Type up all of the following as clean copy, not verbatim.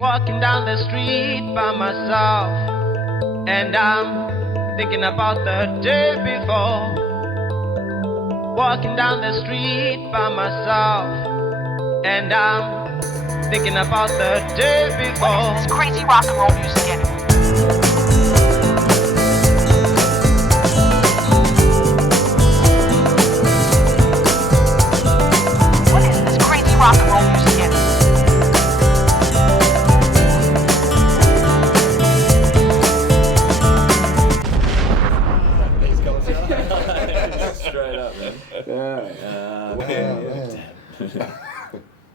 Walking down the street by myself, and I'm thinking about the day before. Walking down the street by myself, and I'm thinking about the day before. What is this crazy rock and roll music in? What is this crazy rock and roll music in? Straight up, man.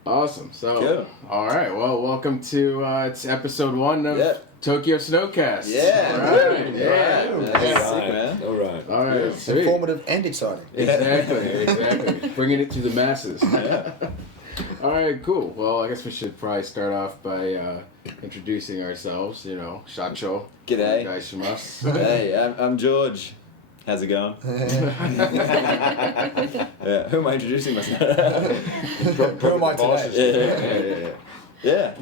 Awesome. So, Good. all right. Well, welcome to it's episode 1 of TokyoSnowCast. Yeah. All right. Yeah. Yeah. Sick, man. All right. All right. Sweet. Informative and exciting. Exactly. Bringing it to the masses. Yeah. All right. Cool. Well, I guess we should probably start off by introducing ourselves. You know, Shacho. G'day. Gaishimasu. Hey, I'm George. How's it going? Yeah. Who am I introducing myself? Who am I today? Yeah.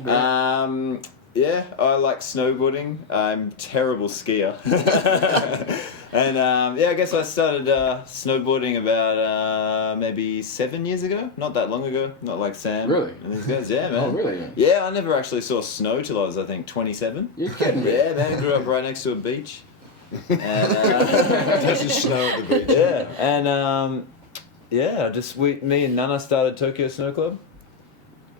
Yeah, I like snowboarding. I'm a terrible skier. And I guess I started snowboarding about maybe 7 years ago. Not that long ago. Not like Sam. Really? And these guys. Yeah, man. Oh, really? Yeah, I never actually saw snow till I was, I think, 27. You're kidding me. Yeah, man. Grew up right next to a beach. And Doesn't snow at the beach. yeah, and me and Nana started Tokyo Snow Club.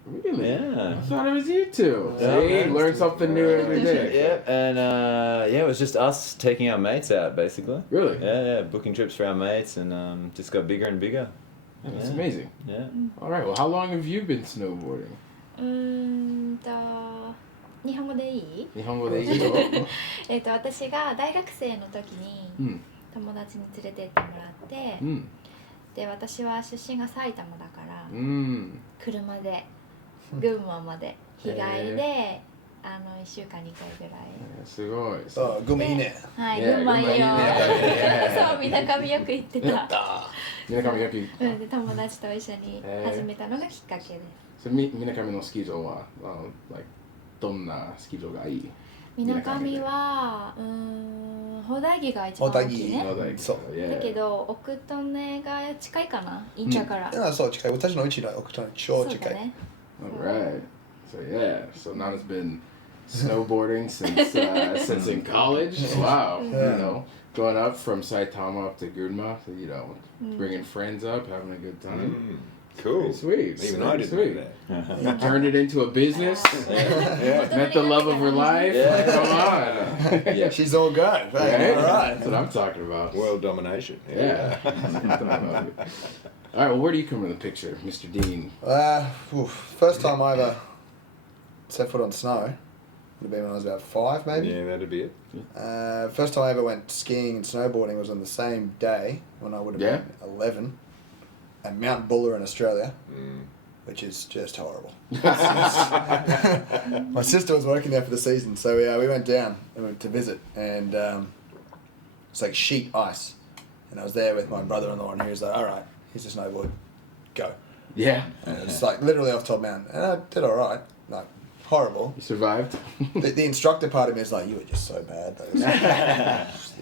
Really? Yeah. I thought it was you two. Yeah, See, man. learn something new every day. Yeah, and it was just us taking our mates out, basically. Really? Yeah, booking trips for our mates, and just got bigger and bigger. That's Yeah. amazing. Yeah. All right. Well, how long have you been snowboarding? 日本語でいい？日本語でいいよ。私が大学生の時にうん。友達に連れてってもらって、うん。で私は出身が埼玉だから、うん。車で群馬まで日帰りで、1週間に1回ぐらい。すごい。そう、グミいいね。はい、いや群馬いいよ。群馬いいねそう、みなかみよく行ってた。みなかみ焼き。うん、で友達と一緒に始めたのがきっかけです。それみなかみのスキー場は、like どんなスキー場がいい？みなかみは、ホダギが一番大きいね。そう。だけど、奥利根が近いかな、インチャから。いや、そう近い。私の家の奥と超近い。そうだね。 Alright. So yeah. So Nana's been snowboarding since in college. Wow. You know, going up from Saitama up to Gunma. So, you know, bringing friends up, having a good time. Cool. Sweet. Even I didn't Sweet. know that. Turned it into a business. Met the love of her life. Yeah. Come on. Yeah. She's all good. Right? Right? All right. That's what I'm talking about. World domination. Yeah. All right. Well, where do you come in the picture, Mr. Dean? First time I ever set foot on snow would have been when I was about 5, maybe. Yeah, that'd be it. First time I ever went skiing and snowboarding was on the same day when I would have been 11 at Mount Buller in Australia. Which is just horrible. My sister was working there for the season, so we went down to visit, and it's like sheet ice. And I was there with my brother-in-law, and he was like, "All right, here's a snowboard, go." Yeah. And it's like literally off top mountain, and I did all right. Like horrible. You survived? The instructor part of me is like, "You were just so bad." You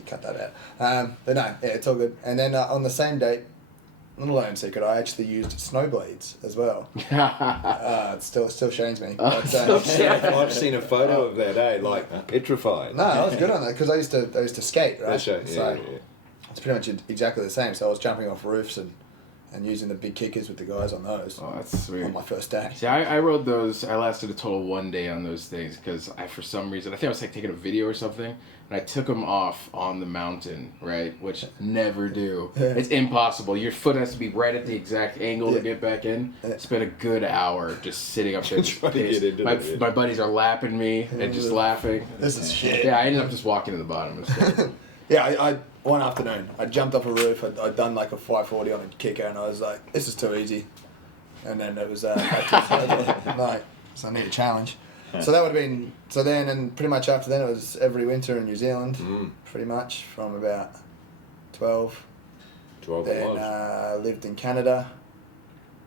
cut that out. But no, yeah, it's all good. And then on the same date. Little known secret, I actually used snow blades as well. It still shames me. But, I've seen a photo of that, like petrified. no, I was good on that because I used to skate, right? That's right. Yeah, So yeah. it's pretty much exactly the same. So I was jumping off roofs and using the big kickers with the guys on those Oh, that's sweet. on my first day. See, I rode those. I lasted a total 1 day on those things because for some reason, I think I was like taking a video or something, and I took them off on the mountain, right? Which never do. Yeah. It's impossible. Your foot has to be right at the exact angle to Yeah. get back in. Spent a good hour just sitting up there. Trying to get into it, yeah. My buddies are lapping me and just laughing. This is shit. Yeah, I ended up just walking to the bottom instead. Yeah, I one afternoon I jumped off a roof. I'd done like a 540 on a kicker, and I was like, "This is too easy." And then it was back to no, so I need a challenge. So that would have been and pretty much after then it was every winter in New Zealand, pretty much from about 12. 12 Then lived in Canada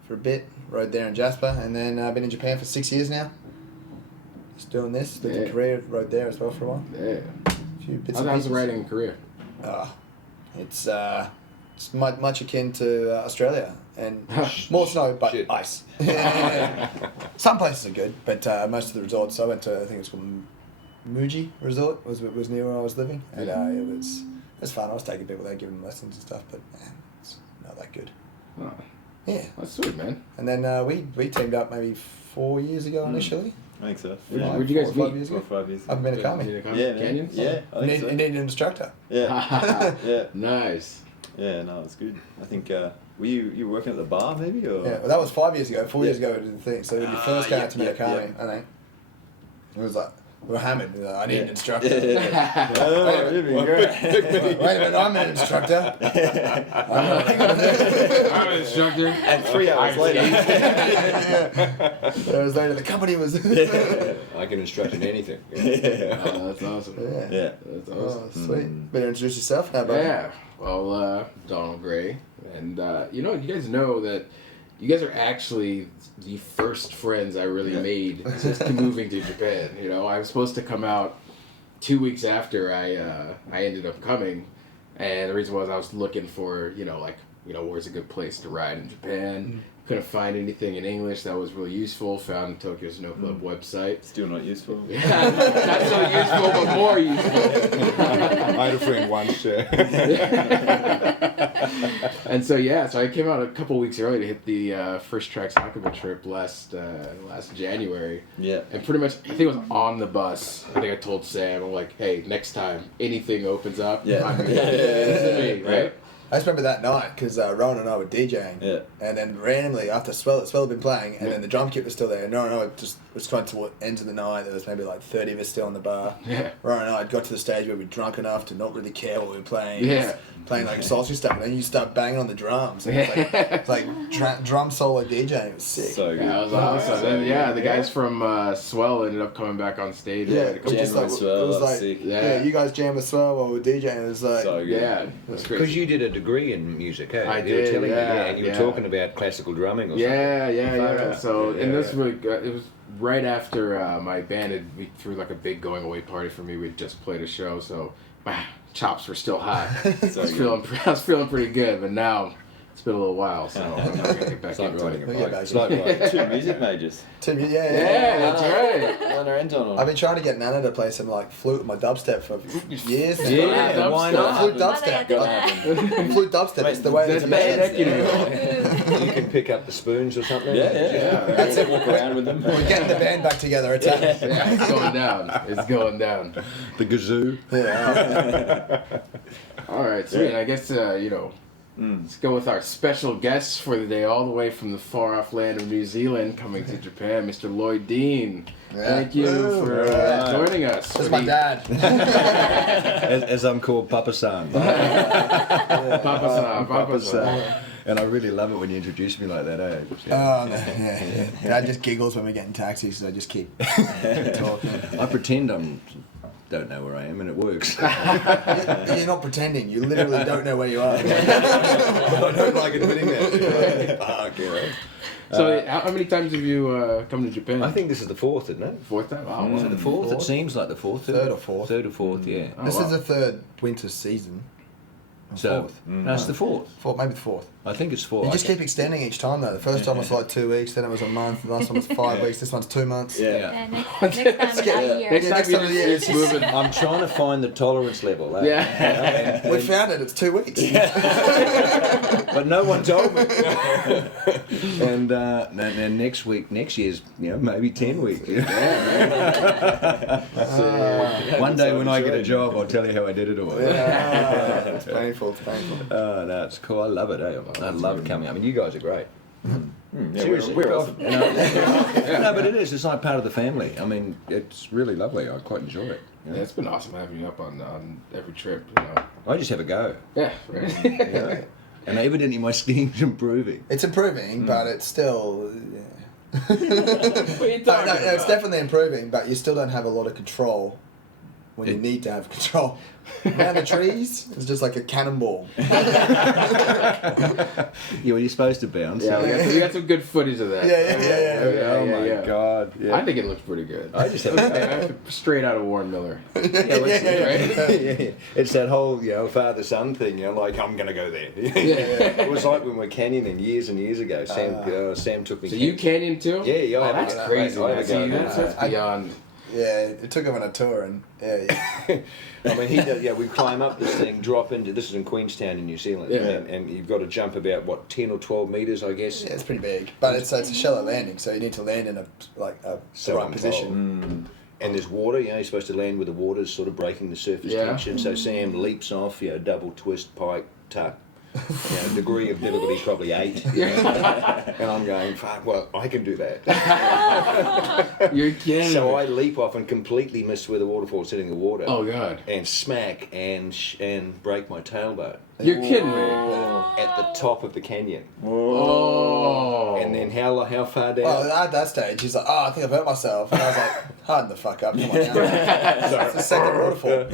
for a bit, rode there in Jasper, and then I've been in Japan for 6 years now. just doing this. Did Yeah. a career, rode there as well for a while. Yeah. A few bits and How's pieces. the riding career? It's much akin to Australia, and more snow, but Shit. ice. Some places are good, but most of the resorts I went to, I think it was called Muji Resort, was near where I was living, and it was fun. I was taking people there, giving them lessons and stuff, but man, it's not that good. Oh, Yeah, that's sweet, man. and then we teamed up maybe 4 years ago initially. I think so. Where'd you guys 4 or 5 meet? years 4 or ago. 5 years I've ago. been a Kami. Yeah, man. Canyons? Yeah, I You think so. need an instructor. Yeah. Yeah. Nice. Yeah, no, it's good. I think, were you working at the bar maybe? Or? Yeah, well, that was 5 years ago. 4 years ago, we did the thing. So when you first came out to Minakami, I think it was like we were hammered. We were like, I need an instructor. Yeah. Oh, it'd be great. Wait a minute, I'm an instructor. I'm an instructor. And 3 hours later. 3 hours later, the company was. I can instruct in anything. Oh, that's awesome. Yeah. Yeah. That's Oh, awesome. sweet. Better introduce yourself now, buddy. Yeah. Well, Donald Gray, and you guys know that you guys are actually the first friends I really made since moving to Japan. You know, I was supposed to come out 2 weeks after I ended up coming, and the reason was I was looking for where's a good place to ride in Japan. Couldn't find anything in English that was really useful. Found Tokyo Snow Club website. Still not useful. Yeah, not so useful, but more useful. I had a friend once. And so I came out a couple weeks early to hit the First Tracks Hakuba trip last January. Yeah. And pretty much, I think it was on the bus. I think I told Sam, I'm like, hey, next time anything opens up, Yeah. I'm this is me, right? I just remember that night because Rowan and I were DJing. Yeah. And then randomly, after Swell had been playing, and then the drum kit was still there, and Rowan and I just was trying to end of the night. There was maybe like 30 of us still in the bar. Yeah. Rowan and I had got to the stage where we were drunk enough to not really care what we were playing. Yeah. Just playing like sultry stuff, and then you start banging on the drums. And it's like drum solo DJing. It was sick. So good. Yeah, that was awesome. And the guys from Swell ended up coming back on stage. Yeah, a couple it just Jam like, with Swell, it was that was like sick. yeah, you guys jammed with Swell while we were DJing. It was like So good. yeah, that's Because crazy. you did a degree in music, hey? I You were did, telling me, yeah, and you were yeah. talking about classical drumming or Yeah. Far out. So, Yeah, and this yeah. really, it was right after my band we threw like a big going away party for me. We'd just played a show, so my chops were still hot. I was feeling pretty good, but now it's been a little while, so I'm not gonna get back It's like into riding it. a We'll get bike. back It's like riding. 2 music majors. Tim, yeah. Yeah, that's right. Lana and Donald. I've been trying to get Nana to play some like flute with my dubstep for years now. Yeah, Yeah, why dubstep. not? Flute まだやってない。 Flute dubstep. It's the way That's it's bad, made. you know. You can pick up the spoons or something. Yeah. That's it. Walk around with them. We're getting the band back together. It's happening. Yeah, it's going down. It's going down. The kazoo. All right, sweet. And I guess let's go with our special guests for the day, all the way from the far off land of New Zealand, coming to Japan, Mr. Lloyd Dean. Yeah. Thank you for joining us. This is my dad. As I'm called, Papa-san. Papa-san. And I really love it when you introduce me like that, eh? Oh, no. Yeah. Dad just giggles when we get in taxis, so I just keep talking. I pretend don't know where I am, and it works. You're not pretending. You literally don't know where you are. I don't like admitting that. Fuck, yeah. So, how many times have you come to Japan? I think this is the fourth, isn't it? Fourth time? Oh, Was wow. it the fourth? Fourth. It seems like the fourth. Third or fourth. Third or fourth, yeah. Oh, This wow. is the third winter season. Or So, fourth. no, it's the fourth. Fourth, maybe the fourth. I think it's fourth. You just keep extending each time though. The first time was like 2 weeks, then it was a month, the last one was 5 weeks, this one's 2 months. Yeah. Next time I'll be here. Next Yeah, time next you time, just yeah, it's moving. I'm trying to find the tolerance level. Eh? Yeah. We found it, it's 2 weeks. But no one told me. And then next year's, maybe 10 weeks. One day when I get a job, I'll tell you how I did it all. It's painful, it's painful. Oh, no, it's cool. I love it. Eh? I love coming. I mean, you guys are great. Yeah, Seriously, we're awesome. No, but it is. It's like part of the family. I mean, it's really lovely. I quite enjoy it. Yeah, it's been awesome having you up on every trip, I just have a go. Yeah, right. And evidently my skiing's improving. It's improving, but it's still... What are you talking No, it's about? definitely improving, but you still don't have a lot of control when you need to have control. Around the trees, it's just like a cannonball. You're supposed to bounce. Yeah, we got some good footage of that. Yeah. Oh my god. Yeah. I think it looks pretty good. I just have Straight out of Warren Miller. right? It's that whole, father-son thing, like, I'm going to go there. It was like when we were canyoning years and years ago. Sam took me So you canyon too? Yeah, Oh, that's crazy. I Man. See, that's beyond. Yeah, it took him on a tour, and I mean, we climb up this thing, drop into, this is in Queenstown in New Zealand, and you've got to jump about, 10 or 12 metres, I guess. yeah, it's pretty big. But it's a shallow landing, so you need to land in the right position. And there's water, you're supposed to land with the water's sort of breaking the surface tension. So Sam leaps off, double twist, pike, tuck. Degree of difficulty probably 8. And I'm going, fuck, well, I can do that. You're kidding. So I leap off and completely miss where the waterfall's hitting the water. Oh god. And smack and break my tailbone. You're kidding me. At the top of the canyon. Oh. And then how far down? Well, at that stage, he's like, I think I've hurt myself. And I was like, harden the fuck up. Come on now. It's the second waterfall.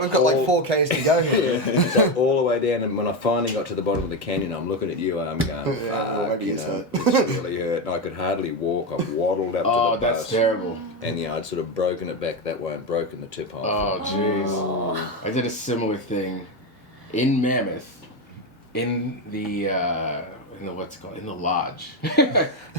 We've got like 4 Ks to go here. So all the way down, and when I finally got to the bottom of the canyon, I'm looking at you and I'm going, fuck, maybe it's it's really hurt. And I could hardly walk. I waddled up to the Oh, bus. that's terrible. And I'd sort of broken it back that way and broken the tip off. Oh, jeez. I did a similar thing in Mammoth, in the lodge.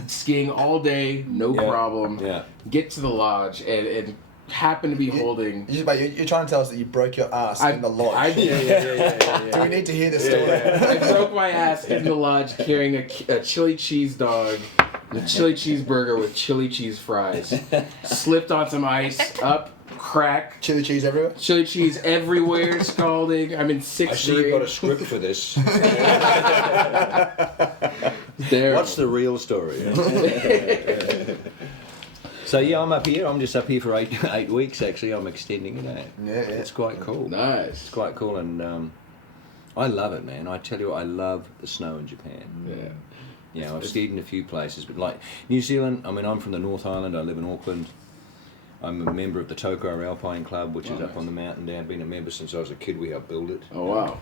Skiing all day, no problem. Yeah. Get to the lodge and happen to be holding. You're trying to tell us that you broke your ass in the lodge. Do we need to hear this story? I broke my ass in the lodge carrying a chili cheese dog, a chili cheeseburger with chili cheese fries. Slipped on some ice, up, crack. Chili cheese everywhere? Chili cheese everywhere, scalding. I'm in 6th I see you've got a grade. script for this. Terrible. What's the real story? So I'm up here. I'm just up here for 8 weeks. Actually, I'm extending it. It's quite cool. Nice. It's quite cool, and I love it, man. I tell you what, I love the snow in Japan. Yeah. I've skied in a few places, but like New Zealand. I mean, I'm from the North Island. I live in Auckland. I'm a member of the Tokyo Alpine Club, which is up on the mountain down. Been a member since I was a kid. We helped build it. Oh wow.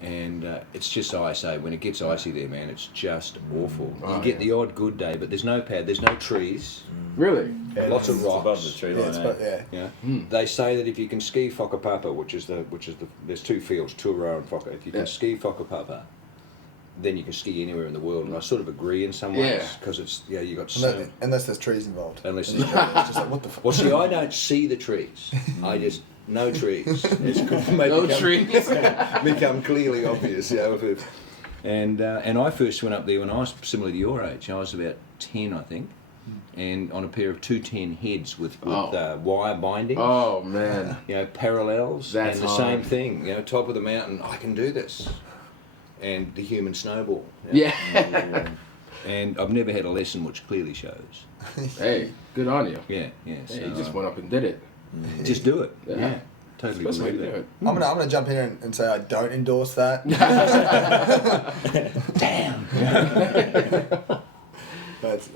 And it's just ice, when it gets icy there, man, it's just awful. You get the odd good day, but there's no pad, there's no trees. Really? Lots of rocks. above the tree line. They say that if you can ski Whakapapa, which is the there's 2 fields, Tuaroa and Whaka. If you can ski Whakapapa, then you can ski anywhere in the world. And I sort of agree in some ways because it's you got so Unless there's trees involved. unless It's just like, what the fuck? well, see, I don't see the trees. I just no trees. It's trees. become clearly obvious, And I first went up there when I was similar to your age. I was about 10, I think, and on a pair of 210 heads with wire bindings. Oh man. Parallels. That's and the hard. same thing. Top of the mountain. I can do this. And the human snowball. Yeah. And I've never had a lesson, which clearly shows. Hey, good on you. Yeah. Hey, So, you just went up and did it. just do it. Yeah. Totally Best way to believe do it. it. I'm gonna jump in and say I don't endorse that. Damn. But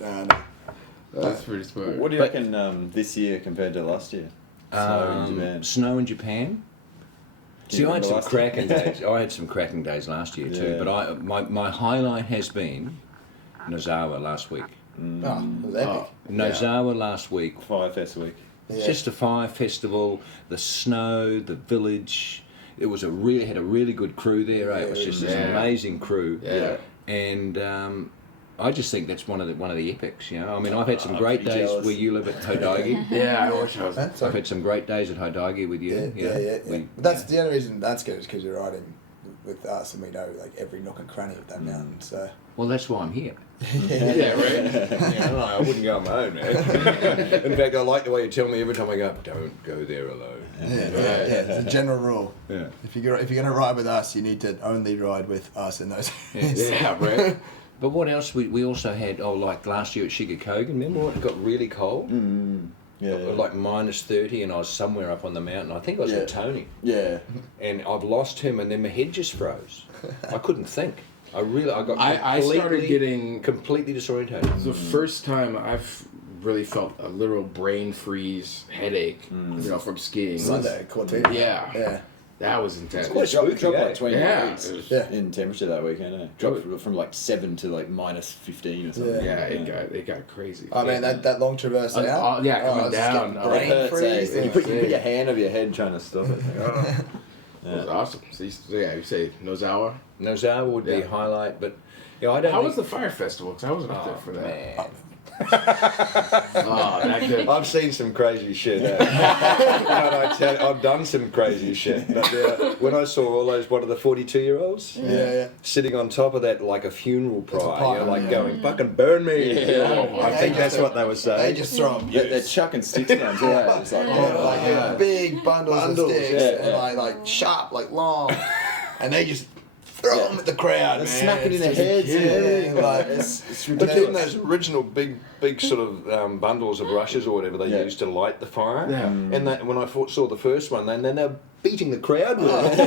That's pretty smart. What do you reckon this year compared to last year? Snow in Japan. Snow in Japan. Do See, you I had remember some last cracking days. I had some cracking days last year too. Yeah. But my highlight has been Nozawa last week. it was epic. Nozawa last week. Fire Fest week. It's just a fire festival, the snow, the village. It was had a really good crew there. It was just this amazing crew. Yeah. And I just think that's one of the epics. I mean, I've had some great days jealous. where you live at Hodagi. Yeah, I wish I was. I've had some great days at Hodagi with you. Yeah. But that's the only reason that's good is because you're riding with us and we know like every nook and cranny of that mountain. So Well, that's why I'm here. Yeah, right. I wouldn't go on my own, man. In fact, I like the way you tell me every time I go, don't go there alone. it's a general rule. Yeah. If you're gonna ride with us, you need to only ride with us in those. Yeah, right. But what else? We also had, like last year at Shikokogan, remember when it got really cold? Like minus 30, and I was somewhere up on the mountain. I think I was with Tony. Yeah. And I've lost him, and then my head just froze. I couldn't think. I got I started getting completely disorientated. the first time I've really felt a literal brain freeze headache, from skiing. Sunday, Cortina. Yeah. That was intense. Quite spooky, dropped like 20 Yeah. degrees Yeah. in temperature that weekend. Dropped from like 7 to like minus 15 or something. Yeah, it got crazy. I mean, that long traverse out. Coming down. It Brain hurts, freeze. You put your hand over your head trying to stop it. It was awesome. So you say Nozawa? Nozawa would be a highlight, but I don't. How was the Fire Festival? Because I wasn't up there for that. Man. That good. I've seen some crazy shit. I've done some crazy shit. But when I saw all those, what are the 42-year-olds? Yeah. Sitting on top of that like a funeral pyre, pyre, going, fucking burn me. Yeah. I think that's what they were saying. They just throw them. Yeah, they're chucking sticks down too. It's like, Big bundles of sticks and like sharp, like long, and they just throw them at the crowd. They're Man. smacking in their heads. Yeah, like, it's But then ridiculous. those original big sort of bundles of rushes or whatever they used to light the fire, and when I saw the first one, then they're beating the crowd with it.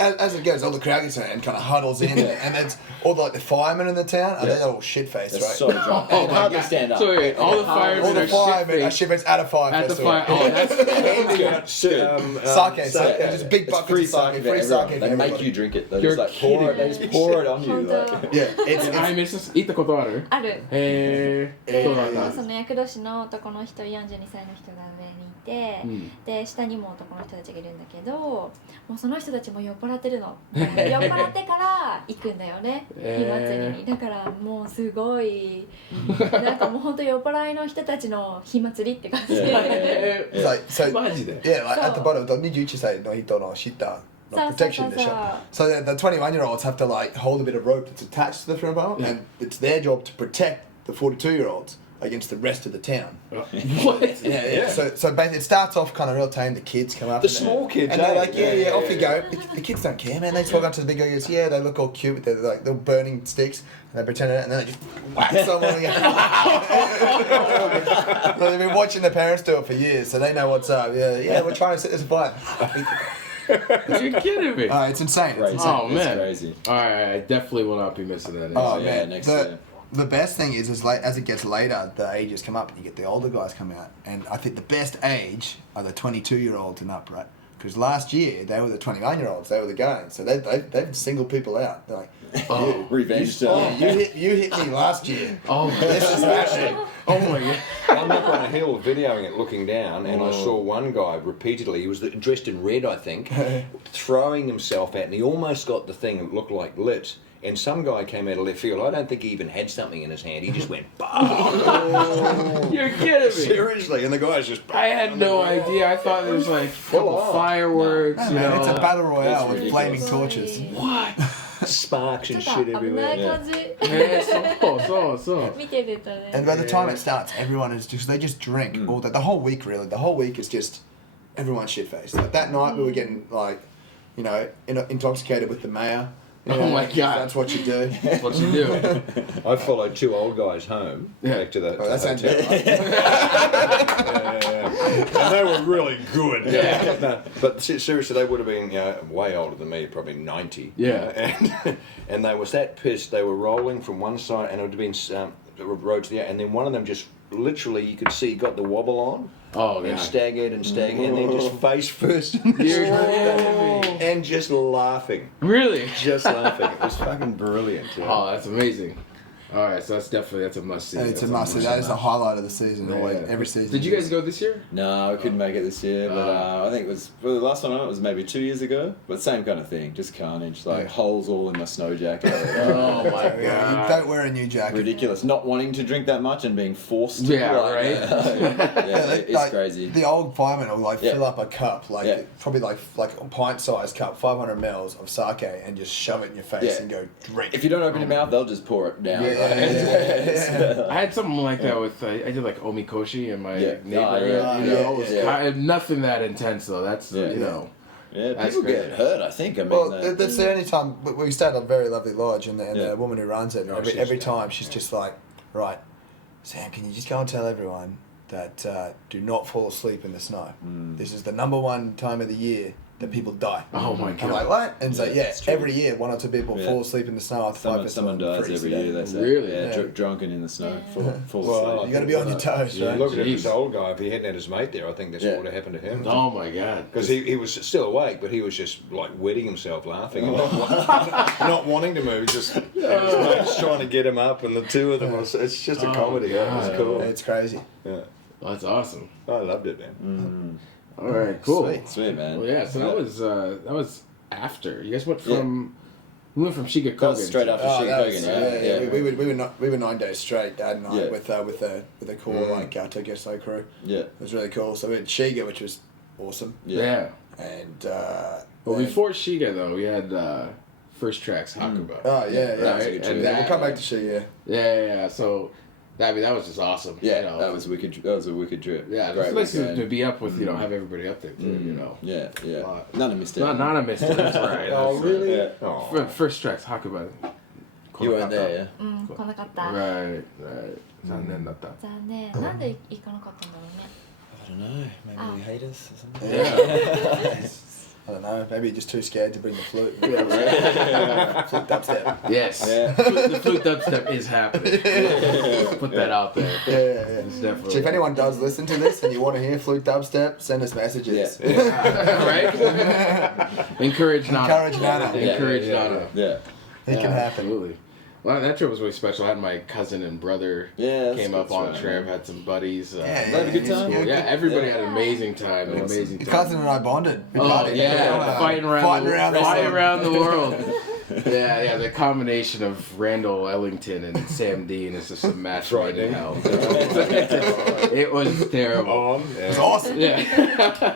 As it goes, all the crowd gets in and kind of huddles in, and it's all the firemen in the town, and they're all shit faced, They're right? so drunk. Oh They can hardly stand up. So wait, all the firemen all the firemen are shit faced at a fire at the festival. fire. Oh, that's Sake, just big It's buckets free of sake, for free everyone. sake. They for make everybody. you drink it. They You're just pour it. They just pour it on you. Like. Yeah, it's 行ったことある？あるへえ。どうだった？その厄年の男の人42歳の人が上にいて、で下にも男の人たちがいるんだけど、もうその人たちも酔っ払ってるの。酔っ払ってから行くんだよね、火祭りに。だからもうすごいなんかもう本当酔っ払いの人たちの火祭りって感じ。 so マジで？ yeah, like at the bottom, 21歳の人の下の protection でしょ。So the 21-year-olds have to like hold a bit of rope that's attached to the front bar, and it's their job to protect the 42-year-olds against the rest of the town. What? Yeah. So basically, it starts off kind of real tame. The kids come up. The small kids, and they're eh? like, yeah, off you go. The kids don't care, man. They just walk up to the big guys. Yeah, they look all cute with their like little burning sticks, and they pretend it, and then they just whack someone again. So they've been watching their parents do it for years, so they know what's up. Yeah, we're trying to set this fire. You're kidding me. It's insane. It's insane. Oh man. Crazy. All right, I definitely will not be missing that. Oh Yeah, man, next year. the best thing is late as it gets later, the ages come up and you get the older guys come out, and I think the best age are the 22-year-olds and up, right? Because last year they were the 21-year-olds, they were the going, so they've singled people out. They're like, Revenge. you hit me last year. Oh, This is actually. oh my god. I'm up on a hill videoing it, looking down, and I saw one guy repeatedly. He was dressed in red, I think, throwing himself at, and he almost got the thing that looked like lit. And some guy came out of left field. I don't think he even had something in his hand. He just went, bah! You're kidding me. Seriously, and the guy's just. I had no idea. I thought it was like a couple fireworks. No, you man, know. it's a battle royale with ridiculous. flaming torches. What? Sparks ちょ and っと shit 危な everywhere. い感じ。そう。見てるとね。 And by the time it starts, everyone is just, they just drink all the whole week, really. The whole week is just everyone's shit faced. Like that night, we were getting like, intoxicated with the mayor. Oh my God. That's what you do. That's what you do. I followed two old guys home back to the Oh, that sounds hotel. about right. And they were really good. Yeah. No, but seriously, they would have been way older than me, probably 90. Yeah. And they was that pissed. They were rolling from one side, and it would have been road to the other, and then one of them just literally, you could see, got the wobble on. Oh, And yeah. staggered, and then just face first You're kidding me. and just laughing. Really? Just laughing. It was fucking brilliant. Yeah. Oh, that's amazing. All right, so that's a must see. It's a must. That is the highlight of the season. Always, every season. Did you guys go this year? No, I couldn't make it this year, but I think it was the last time I went was maybe 2 years ago. But same kind of thing, just carnage, like holes all in my snow jacket. Oh my You god. don't wear a new jacket. Ridiculous. Not wanting to drink that much and being forced to. Yeah, right? Yeah, they- it's like, crazy. The old firemen will like Yeah. fill up a cup, like Yeah. probably like a pint-sized cup, 500 mils of sake, and just shove it in your face Yeah. and go drink. If you don't open your mouth, they'll just pour it down. I had something like that with I did like omikoshi in my Yeah. neighborhood. Oh, yeah. You know, it was Yeah. nothing that intense though. That's Yeah. you know. Yeah, That's people crazy. get hurt, I think. I mean, Well, that's the only time we stayed at a very lovely lodge, and Yeah. the woman who runs it, Oh, every she's time she's just like, right, Sam, can you just go and tell everyone that do not fall asleep in the snow. This is the number one time of the year that people die. Oh my I'm god. like, what? And so, Yeah, it's true. every year, 1 or 2 people Yeah. fall asleep in the snow after Someone dies every year. They say. Really? Yeah, Yeah. drunken in the snow, falls Well, asleep. You got to be on your toes, Yeah, right? looking at Jeez. this old guy, if he hadn't had his mate there, I think that's Yeah. what would have happened to him. Oh my god. Because he was still awake, but he was just like wetting himself laughing and not wanting to move. Just his mates trying to get him up, and the two of them. It's just a Oh, comedy. It was God. cool. It's crazy. Yeah, Well, that's awesome. I loved it, man. All right, cool. Sweet. Man. Well, yeah. So that was after you guys went from we went from Shikogan. That was straight after Oh, that was, Shikogan, yeah. We were 9 days straight, Dad and I, Yeah. with a core Tokyo Snow crew. Yeah. It was really cool. So we had Shiga, which was awesome, Yeah. and Well, then- before Shiga though, we had First Tracks Hakuba. Oh yeah, Right? good And trip. yeah. We'll come back to Shiga. Yeah. So that was just awesome. Yeah, you know. that was wicked. That was a wicked trip. Yeah, Great it's nice weekend. to be up with have everybody up there too. You know. Yeah, yeah. Lot. None of missed out. Not a mistake. That's right. Oh, That's really? Yeah. Oh. First Tracks Hakuba. You weren't there, うん来なかった Right. 残念だった。残念なんで行かなかったんだろうね I don't know. Maybe Oh. we hate us or something. Yeah. I don't know. Maybe just too scared to bring the flute. Flute dubstep. Yes. Yeah. The flute dubstep is happening. Let's put that out there. Yeah. It's definitely. So if anyone does listen to this and you want to hear flute dubstep, send us messages. Right? Encourage Nana. Encourage Nana. Encourage Yeah. Nana. Yeah. It can happen. Absolutely. Well, that trip was really special. I had my cousin and brother Yeah, that's- came up that's on right, the trip, man. had some buddies. Had a good time? Yeah, everybody had an amazing time. An amazing Your time. cousin and I bonded. We Oh partied. yeah, fighting around the world. world. Yeah. The combination of Randall Ellington and Sam Dean is just a match made in hell. It was terrible. It was awesome. Yeah.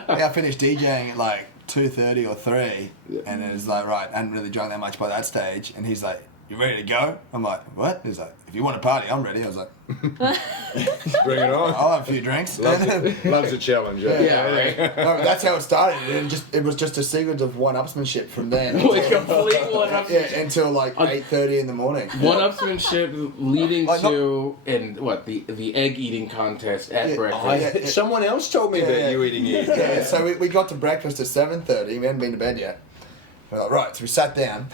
Yeah, I finished DJing at like 2:30 or 3, and it was like, right, I hadn't really drunk that much by that stage, and he's like, you ready to go? I'm like, what? He's like, if you want to party, I'm ready. I was like, Bring it on. I'll have a few drinks. Loves a challenge. Yeah, right. No, that's how it started. It was just a sequence of one-upsmanship from then. Like complete one-upsmanship. Yeah, until like 8:30 in the morning. One-upsmanship leading Like, to the egg eating contest at Yeah, breakfast. yeah. Someone else told me Yeah, about yeah. you eating it. Yeah, so we got to breakfast at 7:30. We hadn't been to bed yet. We're like, right, so we sat down,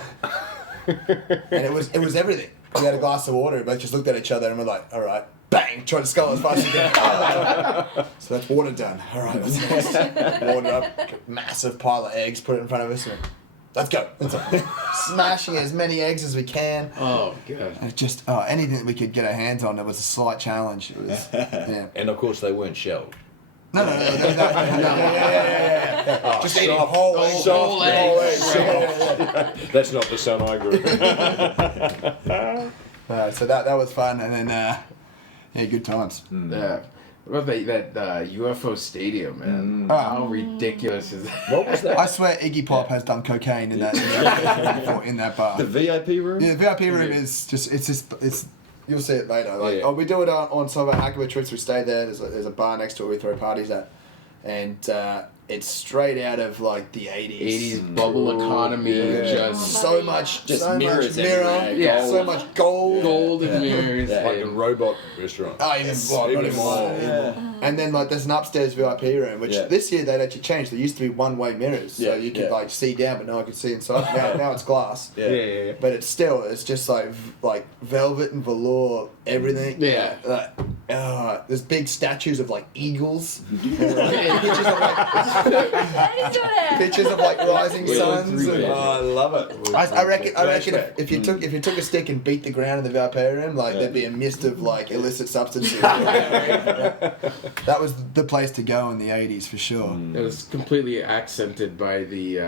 and it was everything. We had a glass of water, but just looked at each other and we're like, all right, bang, try to skull as fast as you can. So that's water done. All right, what's next? Water up, massive pile of eggs, put it in front of us, and let's go. Smashing as many eggs as we can. Oh god. And it's just anything that we could get our hands on. It was a slight challenge. It was, yeah. And of course they weren't shelled. No. Yeah. Just eating whole eggs. Whole eggs. That's not the son I grew. So that was fun, and then good times. Yeah. What about that UFO stadium, man? How ridiculous is that? What was that? I swear Iggy Pop has done cocaine in that in that bar. The VIP room? Yeah, the VIP room is just it's you'll see it later. Like we do it on some of our Hakuba trips. We stay there. There's a bar next to it we throw parties at, and it's straight out of like the 80s. 80s bubble economy, just So much, Just so mirrors much mirror, everywhere. Yeah. so much gold. golden mirrors. Yeah. Like a and- robot restaurant. Oh, even more, not even more. Yeah. And then like there's an upstairs VIP room, which Yeah. this year they'd actually changed. There used to be one-way mirrors, so Yeah, you could yeah. like see down, but no one could see inside. Now it's glass. Yeah. But it's just like velvet and velour, everything. Yeah. There's big statues of like eagles. Pictures of like rising suns. And, I love it. I reckon Flashback. if you took a stick and beat the ground in the VIP room, like there'd be a mist of like illicit substances. That was the place to go in the 80s for sure. It was completely accented by the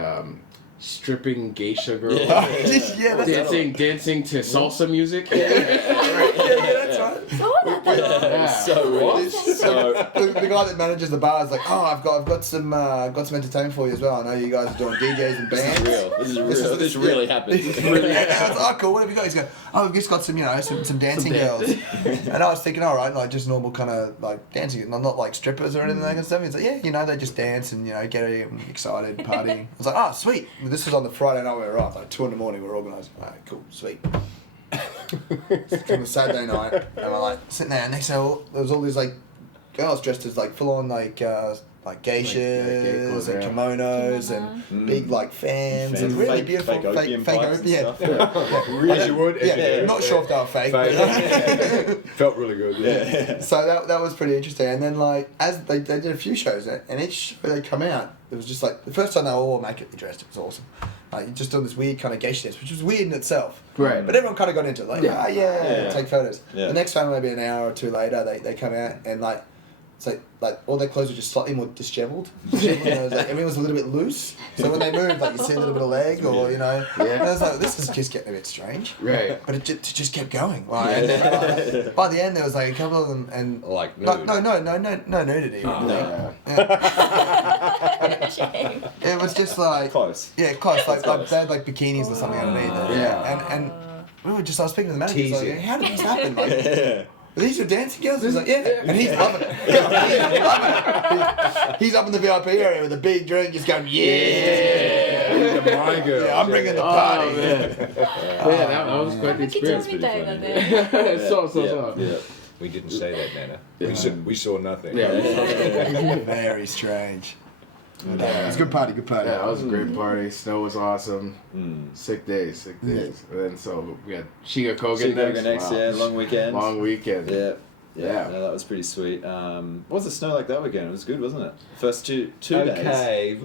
stripping geisha girl. Yeah, that's dancing to salsa music. that's right. そうだったの Yeah. So The guy that manages the bar is like, oh, I've got some entertainment for you as well. I know you guys are doing DJs and bands. This is real. This really happened. And I was like, oh, cool. What have you got? He's going, oh, we've just got some dancing girls. And I was thinking, all right, like just normal kind of like dancing, not like strippers or anything like that stuff. He's like, yeah, they just dance and get everyone excited, partying. I was like, oh, sweet. This was on the Friday night we were off, like 2 in the morning. We were organised. All right, cool, sweet. Come the Saturday night, and we're like sitting there. Next thing, there was all these like girls dressed as like full on like like geishas and yeah. kimonos and big like fans and really beautiful fake opium pipes and yeah. stuff. As you would. As you Yeah, do. not sure if they were fake. Felt really good. Yeah. So that was pretty interesting. And then like as they did a few shows, and each show they come out, it was just like the first time they were all makeup dressed. It was awesome. Like just doing this weird kind of geisha dance, which was weird in itself. Right. But everyone kind of got into it. Like Yeah. take photos. Yeah. The next time, maybe an hour or two later, they come out and like. It's like all their clothes were just slightly more disheveled. And it was like everything was a little bit loose. So when they moved, like you see a little bit of leg, or you know, and I was like, this is just getting a bit strange. Right. But it just kept going. Like, and then, like, by the end, there was like a couple of them, and Like no nude. nudity. No. Shame. It was just like Close. yeah, close. Like close. they had like bikinis or something underneath it. Yeah. And we were just I was speaking to the manager. Like, Teasing. how did this happen? Like, Yeah. are these your dancing girls? He's like, yeah. And he's loving it. He's loving it. He's up in the VIP area with a big drink, just going, yeah. These are my girls. Yeah, I'm bringing the party. Man. Yeah, that was quite the 歌舞伎町 experience. みたいだね。So. Yeah. We didn't say that, Nana. Yeah. We saw nothing. Yeah. Very strange. But, it was a good party, good party. Yeah, it was a great party. Snow was awesome. Mm. Sick days. And then so we had Shiga Kogan Chicago next, Wow. yeah, long weekend. Long weekend. Yeah. Yeah. No, that was pretty sweet. What was the snow like that weekend? It was good, wasn't it? First two days. Okay.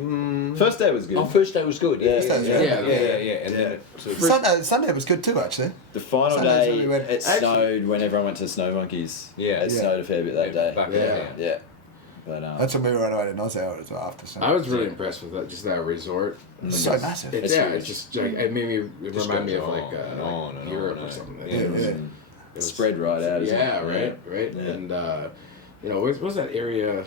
First day was good. Oh, first day was good. Yeah, First day was yeah, good. yeah. And Yeah. then it sort of Sunday was good too, actually. The final Sundays day, when we went- it snowed when everyone went to Snow Monkeys. Yeah. It snowed a fair bit that day. back Yeah. there. Yeah. But That's when we were on our way to Nozel as well after Sunday. I was really impressed with that, just that resort. It's so massive. It's, It's yeah, huge. it's just like it made me it Just remind me goes of like on and on and Europe on or and something. on. Like Yeah, that. yeah. It was- Spread right out. isn't Yeah, it? right. Yeah. And you know, what was that area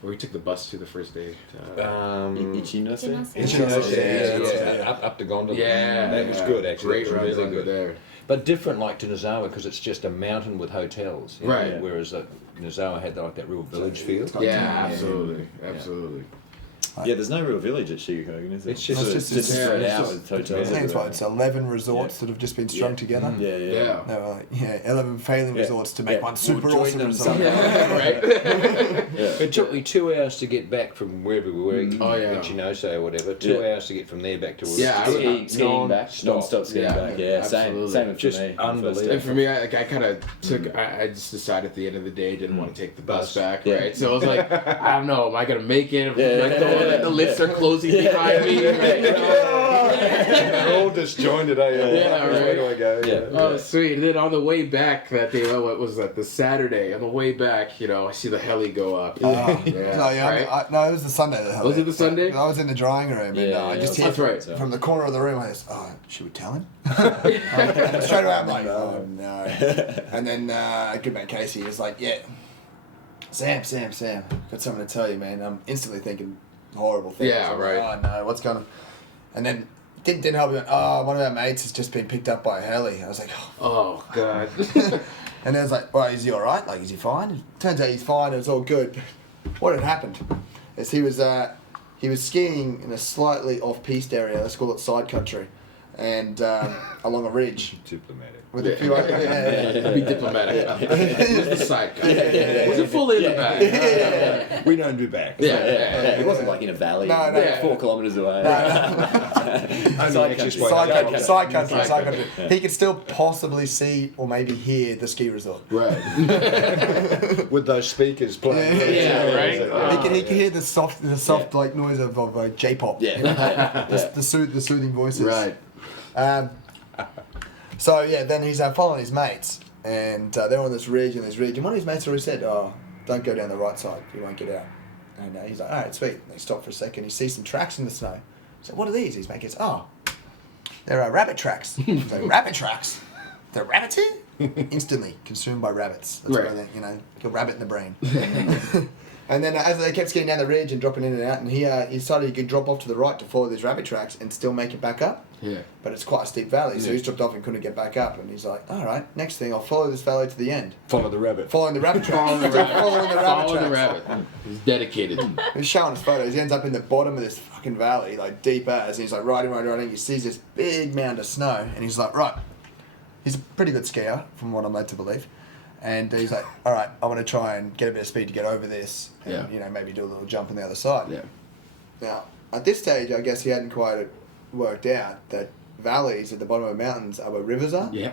where we took the bus to the first day? Ichinose? Ichinose, yeah. Up the gondola. Yeah, that was good actually. Great That was runs under there. But different like to Nozawa because it's just a mountain with hotels. you know, Right. Whereas Nozawa had like that real village feel. Yeah, absolutely. Yeah, there's no real village at Shikogan, is there? It's just- It's just spread it's out just- with hotels. I think it's everywhere. what, it's 11 resorts Yeah. that have just been strung Yeah. together. Yeah, yeah. Yeah. They were like, 11 failing Yeah. resorts to make Yeah. one super We'll join awesome them resort. someday. Right. Yeah. It took me 2 hours to get back from wherever we were, Oh, yeah. in Chinose or whatever. 2 Yeah. hours to get from there back to Yeah, I was Skiing back, non-stop skiing Yeah, back. Yeah, absolutely. same for Just me. unbelievable. And for me, I kind of took. I just decided at the end of the day, I didn't want to take the bus back. Yeah. Right. So I was like, I don't know, am I gonna make it? Yeah. Like the lifts are closing behind me. Right? They're all disjointed, eh? Yeah, Where right. do I go? Yeah. Oh, sweet. And then on the way back that day, what was that? The Saturday. On the way back, you know, I see the heli go up. No, right? it was the Sunday. That Was it the Sunday? I was in the drawing room and I just hear That's right. from the corner of the room, I was, should we tell him? And straight away I'm like, oh no. And then good mate Casey was like, yeah, Sam, got something to tell you, man. I'm instantly thinking horrible things. Yeah, I'm right. like, oh no, what's going on? And then didn't help me. One of our mates has just been picked up by a heli. I was like, Oh God. and I was like, well, is he all right? Like, is he fine? Turns out he's fine. It was all good. What had happened is he was skiing in a slightly off-piste area. Let's call it side country, and along a ridge Diplomatic. with a few. Be diplomatic. It was the side cut. Was it fully in the back? We don't do back. Yeah. It wasn't like in a valley. No, no. Like 4 kilometres away. Side country. He could still possibly see or maybe hear the ski resort. Right. With those speakers playing. Yeah, right. He could hear the soft like noise of J-pop. Yeah. The soothing voices. Right. So yeah, then he's following his mates, and they're on this ridge. And one of his mates already said, don't go down the right side, you won't get out. And he's like, all right, sweet. And they stop for a second. He sees some tracks in the snow. So what are these? His mate goes, they're rabbit tracks. He's like, rabbit tracks? They're rabbits here? Instantly consumed by rabbits. That's Right. why they, like a rabbit in the brain. And then as they kept skiing down the ridge and dropping in and out, and he decided he could drop off to the right to follow these rabbit tracks and still make it back up. Yeah. But it's quite a steep valley, so he's dropped off and couldn't get back up. And he's like, all right, next thing, I'll follow this valley to the end. Follow the rabbit. Following the rabbit tracks. Follow the rabbit. Following the rabbit Follow the tracks. rabbit. He's dedicated. He's showing us photos. He ends up in the bottom of this fucking valley, like deep as, and he's like riding. He sees this big mound of snow, and he's like, right. He's a pretty good skier, from what I'm led to believe. And he's like, all right, I want to try and get a bit of speed to get over this, and maybe do a little jump on the other side. Yeah. Now, at this stage, I guess he hadn't quite worked out that valleys at the bottom of mountains are where rivers are. Yeah.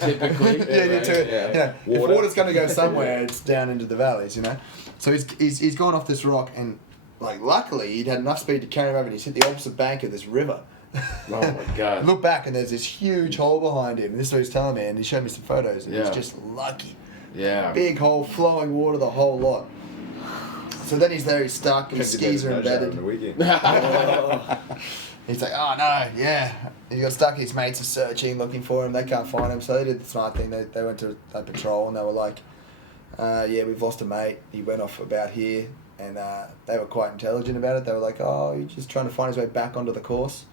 Typically. If water's going to go somewhere, it's down into the valleys, you know. So he's gone off this rock, and like luckily he'd had enough speed to carry him over, and he's hit the opposite bank of this river. Oh my God. Look back, and there's this huge hole behind him. This is what he's telling me, and he showed me some photos, and he's just lucky. Yeah. Big hole, flowing water, the whole lot. So then he's there, he's stuck, and his skis are embedded. He's like, oh no, yeah. He got stuck, his mates are searching, looking for him, they can't find him. So they did the smart thing, they went to a patrol, and they were like, yeah, we've lost a mate. He went off about here, and they were quite intelligent about it. They were like, oh, he's just trying to find his way back onto the course.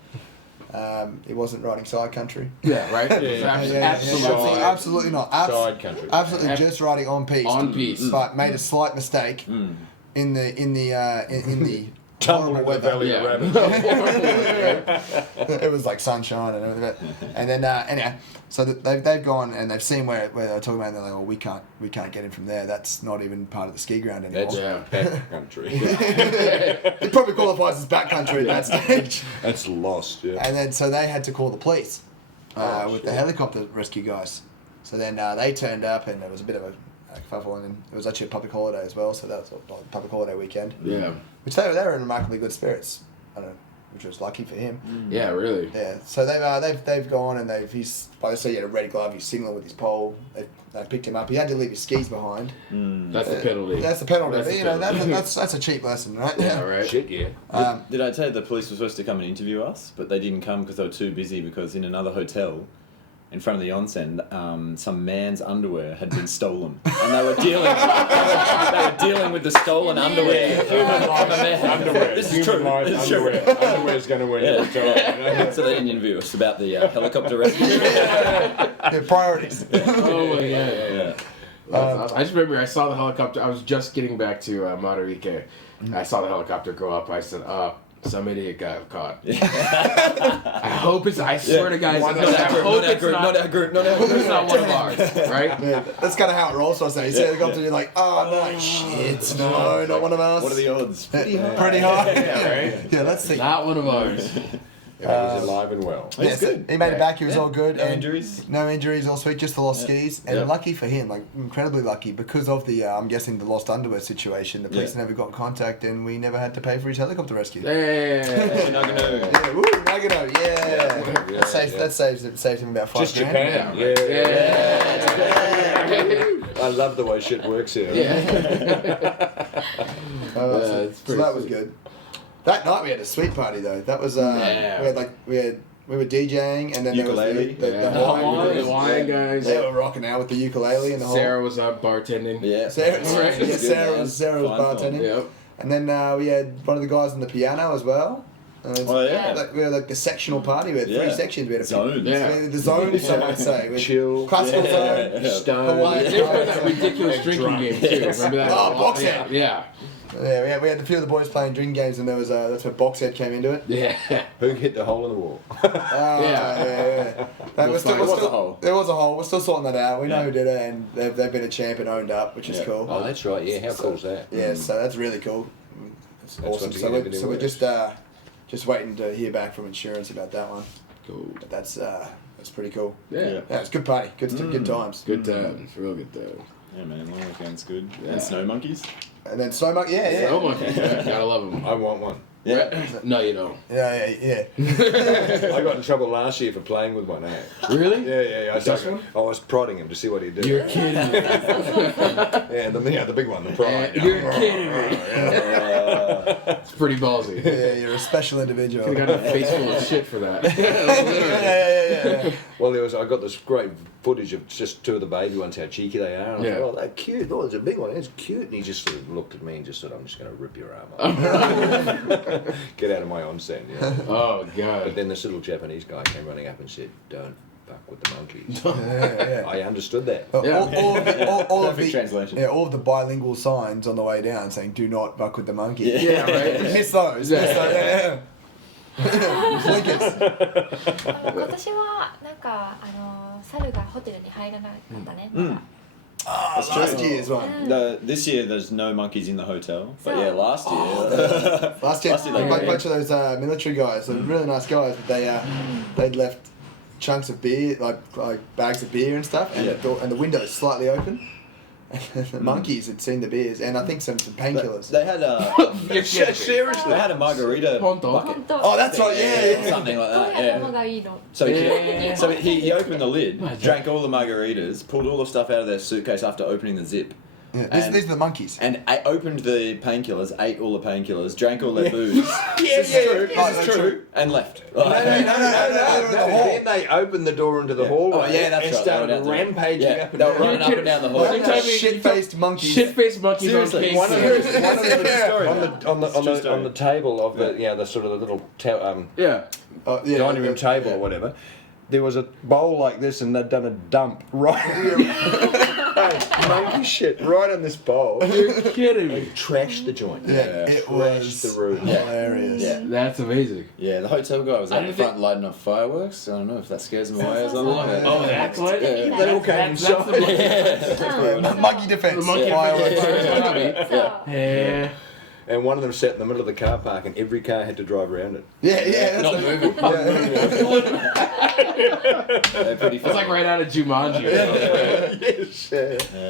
He wasn't riding side country. Yeah, right? Absolutely not. Side country. Absolutely just riding on piste. On piste. But made a slight mistake in the Tumble in the valley of rabbits. It was like sunshine and everything. And then anyhow, so they've gone and they've seen where they're talking about, and they're like, oh, we can't get him from there. That's not even part of the ski ground anymore. That's back country. It probably qualifies as backcountry at that stage. That's lost, yeah. And then so they had to call the police with the helicopter rescue guys. So then they turned up, and there was a bit of a kerfuffle, and then it was actually a public holiday as well, so that was a public holiday weekend. Yeah. Which they were in remarkably good spirits. I don't know, which was lucky for him. Yeah, really. Yeah. So they've gone, and they say he had a red glove. He's signaling with his pole. They picked him up. He had to leave his skis behind. That's the penalty. That's the penalty. That's the You know, penalty. that's a cheap lesson, right? Yeah, right. Shit, yeah. Did I tell you the police were supposed to come and interview us, but they didn't come because they were too busy, because in another hotel in front of the onsen, some man's underwear had been stolen, and they were dealing with the stolen underwear. Underwear. This is true. This is true. Underwear's going to win every time. So they didn't interview us about the helicopter rescue. Yeah, priorities. Oh my God. Yeah. That's awesome. I just remember I saw the helicopter. I was just getting back to Matarike. I saw the helicopter go up. I said, some idiot got caught. I hope it's. I swear to God, Not our group. it's not one of ours, right? Yeah, that's kind of how it rolls for us now. You see helicopter, you're like, oh no, shit, no, not one of us. What are the odds? Pretty high. Yeah, right? Yeah, let's see. Not one of ours. He's alive and well. Yeah, so he made it back. He was all good. No and injuries? No injuries. All sweet. Just the lost skis. And lucky for him, like incredibly lucky, because of the I'm guessing the lost underwear situation. The police never got in contact, and we never had to pay for his helicopter rescue. Hey. Nagano. Yeah, woo, Nagano. Yeah. That saves him about $5,000. Just Japan. Yeah. I love the way shit works here. So that was good. That night we had a sweet party though. That was we were DJing, and then Ukulele. there was the Hawaiian guys. They were rocking out with the ukulele and the whole. Sarah was up bartending. Yeah. Sarah was bartending. Yep. And then we had one of the guys on the piano as well. We had like the sectional party. We had three sections. We had a Zones. The zones, some might say. We had Chill. classical zone. Stone. Hawaiian They were that zone. ridiculous drinking game too. Remember that? Oh, Boxhead. Yeah. Yeah, we had a few of the boys playing drinking games, and there was that's where Boxhead came into it. Yeah. Who hit the hole in the wall? Yeah. There was a hole. We're still sorting that out. We know who did it, and they've been a champ and owned up, which is cool. Oh, that's right. Yeah, how cool's that? Yeah, so that's really cool. It's awesome. what So you do we're works. just waiting to hear back from insurance about that one. Cool. But that's pretty cool. Yeah. Yeah, it's a good party. Good times. Good times. Real good times. Yeah, man, long weekend's good. Yeah. And snow monkeys. And then Snow Monkey, yeah. Snow monkeys. Gotta love them. I want one. Yeah. No, you don't. Yeah. I got in trouble last year for playing with one, eh? Really? Yeah. This one? I was prodding him to see what he'd do. You're kidding me. Yeah, the big one, the prod. You're kidding me. It's pretty ballsy. Yeah, you're a special individual. I got a face full of shit for that. Yeah. Well, I got this great footage of just two of the baby ones, how cheeky they are. And I thought, oh, they're cute. Oh, there's a big one. It's cute. And he just sort of looked at me and just said, I'm just going to rip your arm off. Get out of my onsen. Yeah. Oh, But God. then this little Japanese guy came running up and said, don't fuck with the monkeys. Yeah. I understood that. All of Perfect the translation. Yeah, all of the bilingual signs on the way down saying "Do not fuck with the monkey." Yeah, right? Miss those. Yeah. Blinkers. 今年はなんか猿がホテルに入らなかったね。That's last true. year's one. This year there's no monkeys in the hotel, but So- yeah, last year. Last year, they a got bunch of those military guys, they're really nice guys, but they'd left chunks of beer, like bags of beer and stuff, and the windows slightly open. And the monkeys had seen the beers, and I think some painkillers. They had seriously. They had a margarita bucket. Oh, that's right. Yeah. Something like どう that. やったの Yeah. がいいの So Yeah. he opened the lid, drank all the margaritas, pulled all the stuff out of their suitcase after opening the zip. Yeah, And- these are the monkeys. And I opened the painkillers, ate all the painkillers, drank all their booze. This This is true, and left. Then they opened the door into the hallway Oh, yeah, that's and right. started They were down there. rampaging Yeah, up and they were down. running up and down the hall. You're telling me- Shit-faced monkeys. Shit-faced monkeys Seriously, on one of cases. them on True story. the table of the the sort of the little Yeah. dining room table or whatever. There was a bowl like this, and they'd done a dump right, monkey shit right on this bowl. You're kidding me. Trashed the joint. Yeah, it Trashed was the room. hilarious. Yeah. That's amazing. Yeah, the hotel guy was out the front lighting off fireworks. I don't know if that scares them away or something like that. Oh, that's what? Yeah. They all came That's the Yeah, monkey defense. The monkey Fireworks. defense. そう Yeah. And one of them sat in the middle of the car park, and every car had to drive around it. Yeah, Not that's moving. They're pretty It's like right out of Jumanji. Yes.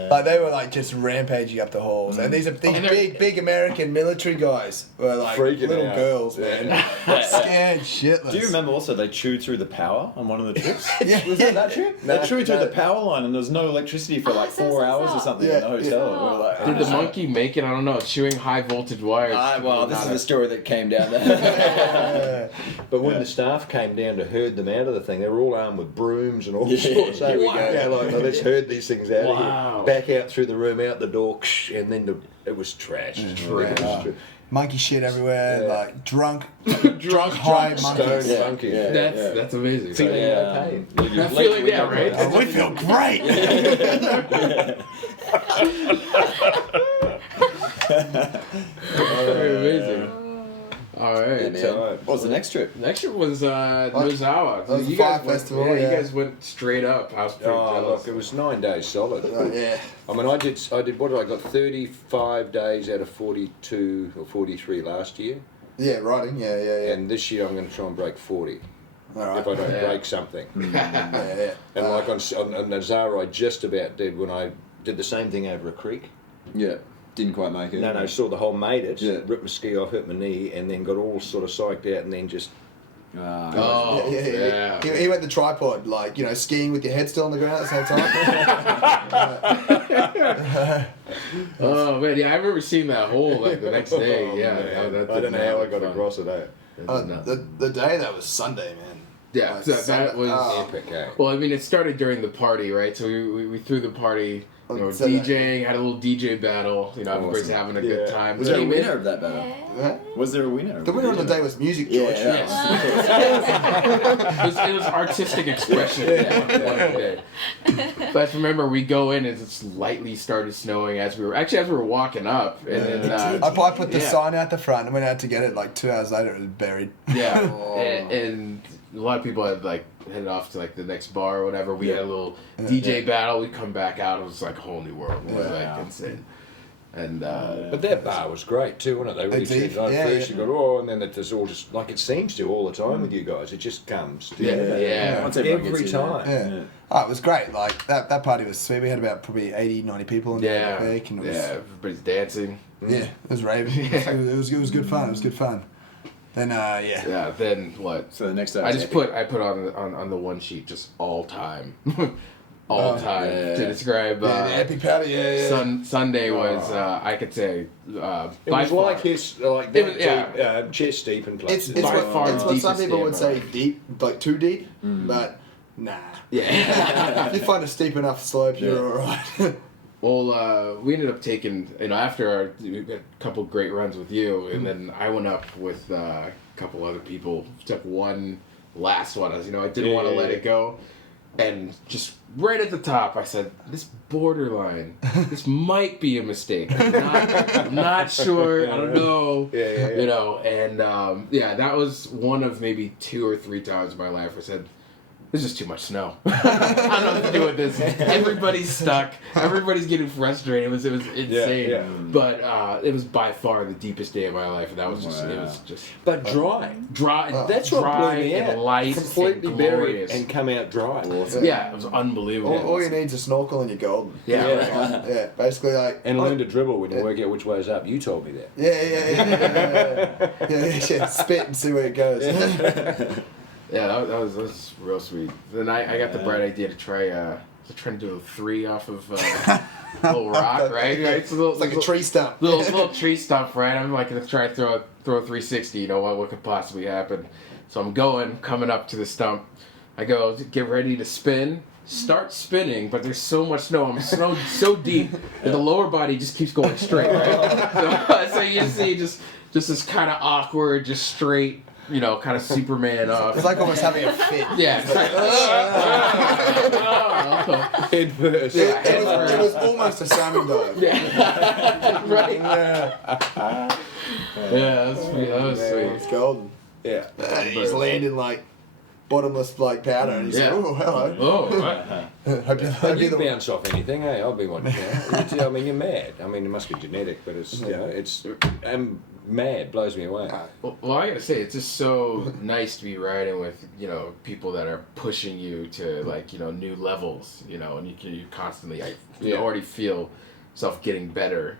like they were like just rampaging up the halls, and these big American military guys were like Freaking little out. girls, man, scared shitless. Do you remember also they chewed through the power on one of the trips? Yeah. Was that trip? They No, chewed through no. the power line and there was no electricity for like 4 hours or something in the Yeah. hotel. And we were like, Did the monkey make it? I don't know. Chewing high voltage wires. well, this is the story that came down there. But when the staff came down to herd them out of the thing, they were all armed with brooms and all Yeah. sorts. There we go. Wow. Yeah, like, well, let's herd these things out Wow. of here. Back out through the room, out the door, and then it was trash. It was tra- Monkey shit everywhere, Yeah. like drunk drunk high monkeys. Stone monkey. Yeah. That's amazing. Feeling Yeah. okay. That feeling, yeah, right? Oh, we feel great. Very amazing. All right. Yeah, man. So, What was the next trip? Next year was Nozawa. That was you the guys fire went, festival, Yeah, yeah. you guys went straight up. I was pretty Oh, jealous. look, it was 9 days solid. Yeah. I mean, I did. What did I got? 35 days out of 42 or 43 last year, Yeah, riding. Yeah. and this year I'm going to try and break 40 All right. if I don't Yeah. break something. Yeah. And like on Nazara, I just about did when I did the same thing over a creek. Yeah, didn't quite make it. No, saw the whole made it, Yeah. ripped my ski off, hurt my knee, and then got all sort of psyched out, and then just Oh, yeah. He went the tripod, like, skiing with your head still on the ground at the same time. Oh man, yeah, I remember seeing that hole like the next day. Yeah, man. that I did don't know not how I look got fun. across it. Eh? The day that was Sunday, man. Yeah, Like, so that was. Epic, eh? Well, I mean, it started during the party, right? So we threw the party, So DJing, had a little DJ battle. Everybody's Awesome. having a good Yeah. time. Was there a Came in- winner of that battle? Huh? Was there a winner? The winner of the day was music, George. Yeah. It was artistic expression. Yeah, one day. But remember, we go in and it's lightly started snowing as we were walking up, and then I put the sign out the front and went out to get it. Like 2 hours later, it was buried. yeah, and a lot of people had headed off to the next bar or whatever. We had a little DJ battle. We come back out. It was like a whole new world. It was insane. And But that bar was great too, wasn't it? They really It's said easy. like Yeah, first yeah. you got and then it just all just like it seems to all the time with you guys. It just comes. Yeah. Once everyone Every gets in there. time. Yeah. Oh, it was great. Like, that party was sweet. We had about probably 80, 90 people in there that week. And it was, everybody's dancing. Yeah, it was raving. It was good fun. It was good fun. Then, Yeah. Then what? So the next day I was just epic. put on the one sheet just all time, all time yeah. to describe. the epic party, yeah. Sunday was I could say It by was far. like his like It was- that chest deep in places. It's By what, far it's what some deepest people day would of my say life. deep, like too deep, but nah. Yeah. If you find a steep enough slope, you're alright. Well, we ended up taking, after we had a couple great runs with you, and then I went up with a couple other people, took one last one. As I didn't want to let it go. And just right at the top, I said, this borderline, this might be a mistake. I'm not sure. I don't know. Yeah. And that was one of maybe 2 or 3 times in my life I said, there's just too much snow. I don't know what to do with this. Everybody's stuck. Everybody's getting frustrated. It was insane. Yeah. But it was by far the deepest day of my life, and that was just it was just But dry. That's what dry blew me out. and light, Completely and buried glorious. and come out dry. Yeah, it was unbelievable. All you need is a snorkel and you're golden. Yeah. Yeah, basically like. And learn to dribble when you work out which way's up. You told me that. Yeah. Spit and see where it goes. Yeah, that was real sweet. Then I got the bright idea to try trying to do a 3 off of little rock, right? It's like a tree stump. Little tree stump, right? I'm like gonna try to throw a 360. You know what could possibly happen? So I'm coming up to the stump. I go get ready to spin. Start spinning, but there's so much snow. I'm so deep that the lower body just keeps going straight, right? So you see just this kind of awkward, just straight. You know, kind of Superman off. It's like almost having a fit. Yeah. Head first. It was almost a Salmon-Dive. Yeah. Right. Yeah, that was sweet. It's golden. Yeah. He's landing like bottomless like powder, and he's like, oh, hello. Oh, right. But you bounce off anything, eh? I'll be one. I mean, you're mad. I mean, it must be genetic, but it's I'm mad. Blows me away. Well, I gotta say, it's just so nice to be riding with people that are pushing you to new levels. And you constantly already feel yourself getting better,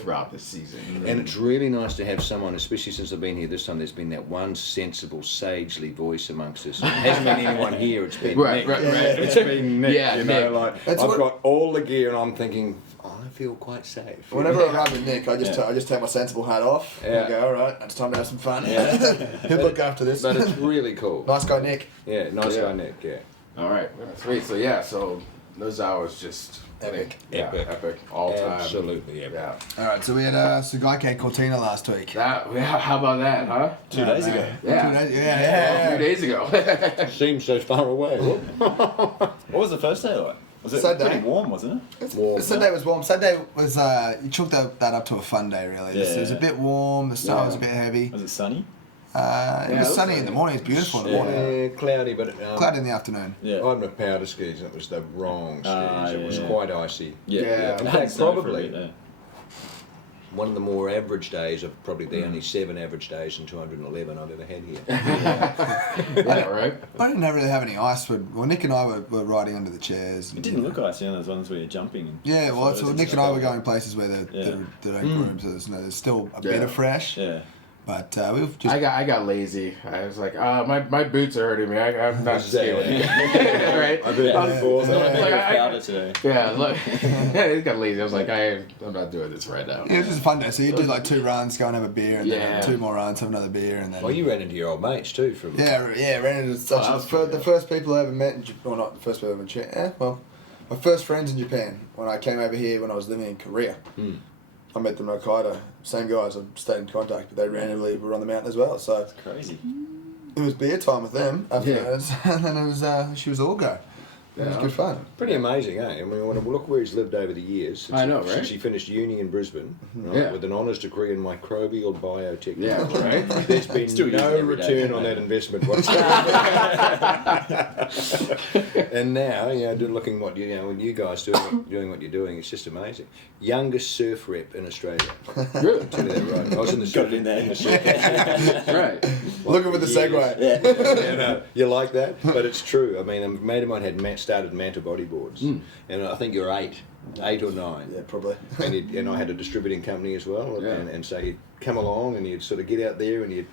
throughout the season. And it's really nice to have someone, especially since I've been here this time, there's been that one sensible, sagely voice amongst us. It hasn't been anyone here, it's been Nick. Right. It's been Nick, Nick. I've got all the gear and I'm thinking, I feel quite safe. Whenever I ride with Nick, I just take my sensible hat off and go, all right, it's time to have some fun. He'll look after this. But it's really cool. Nice guy, Nick. Yeah, nice guy, Nick, yeah. All right, sweet. So those hours just Epic. Epic, all time. Absolutely epic. Yeah. All right, so we had Sugaike Cortina last week. How about that, huh? 2 days ago. Yeah. 2 days, yeah. 2 days ago. Seems so far away. What was the first day like? Was it Sunday. pretty warm, wasn't it? Sunday was warm. Sunday was, you chalked that up to a fun day, really. It was a bit warm, the snow was a bit heavy. Was it sunny? It was sunny in the morning, it's beautiful in the morning. Yeah, cloudy, but Cloudy in the afternoon. Yeah. I'm a powder skis and it was the wrong skis. It was quite icy. Yeah. In fact, probably one of the more average days of probably the only 7 average days in 211 I've ever had here. Yeah, right. I didn't really have any ice. Nick and I were riding under the chairs. It didn't look icy on those ones where you're jumping. Yeah, well, so Nick and I were going places where there don't groom, so there's still a bit of fresh. Yeah. But we've just. I got lazy. I was like, my boots are hurting me. I'm not scaling. Right? I bet powder today. Yeah, look, I got lazy. I was like, I'm not doing this right now. Yeah, it was just a fun day. So you do like 2 runs, go and have a beer, and then Yeah. 2 more runs, have another beer, and then. Well, you ran into your old mates too. From ran into such the first people I ever met in Japan. Well, not the first people I ever met in Japan. Well, my first friends in Japan when I came over here when I was living in Korea. I met them in Hokkaido. Same guys, I've stayed in contact, but they randomly were on the mountain as well. So It's crazy. it was beer time with them afterwards, and then it was she was all go. It was good fun. Pretty amazing, eh? I mean, when I look where he's lived over the years. Since I know, right? Since he finished uni in Brisbane, right, Yeah. with an honours degree in microbial biotechnology. Yeah, right. There's been Still using no it every day. return on that investment whatsoever. And now, looking what when you guys doing what you're doing, it's just amazing. Youngest surf rep in Australia. Really? Tell you that right. I was in the Got surf it in there. Right. Looking for the segue. Yeah, you like that? But it's true. I mean, a mate of mine had started Manta bodyboards, and I think you're 8 or 9. Yeah, probably. And I had a distributing company as well, and so he'd come along and he'd sort of get out there and he'd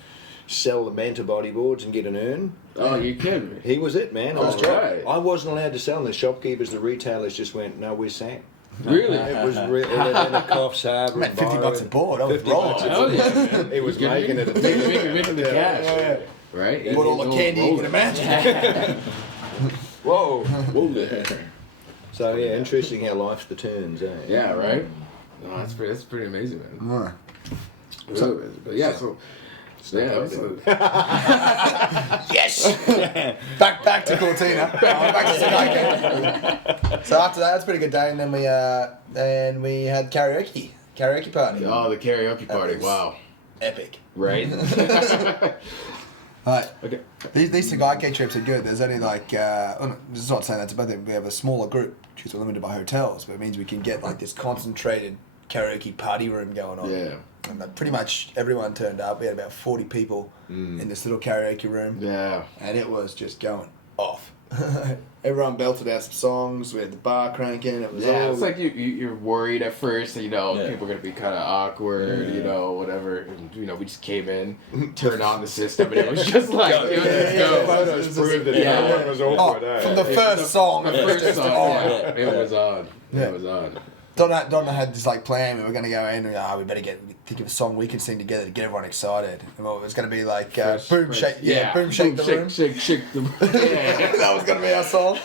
sell the Manta bodyboards and get an earn. Oh, you kidding me? He was it, man. That's right. I wasn't allowed to sell them. The shopkeepers, the retailers just went, no, where's Sam? Really? It was really in a Coffs Harbour. I meant $50 a board. I was 50 wrong. bucks a Oh, board. yeah. He was making it. Making the cash. Right? Bought all the candy you can imagine. Whoa. So yeah, interesting how life's the turns, eh? Yeah, right? No, that's pretty amazing, man. Alright. So, but yeah, so Yes! back to Cortina. Back to Sugaike. So after that, it's a pretty good day, and then we had karaoke party. oh, the karaoke party. was- Wow. Epic. Right? Okay. These Tagaike trips are good. There's only like, it's not saying that's a bad thing. We have a smaller group because we're limited by hotels, but it means we can get like this concentrated karaoke party room going on. Yeah. And pretty much everyone turned up. We had about 40 people in this little karaoke room. Yeah. And it was just going off. Everyone belted out some songs. We had the bar cranking. It was all... It's like you're worried at first, that, people are going to be kind of awkward, whatever. And, we just came in, turned on the system, and it was just like, it was just go. Photos prove that everyone was awkward. From the first song. The first song, it was on. Yeah. It was on. Donna had this like plan. We were going to go in and we better think of a song we can sing together to get everyone excited. And it was going to be like boom shake, boom shake the room. Shake the room. Yeah. That was going to be our song.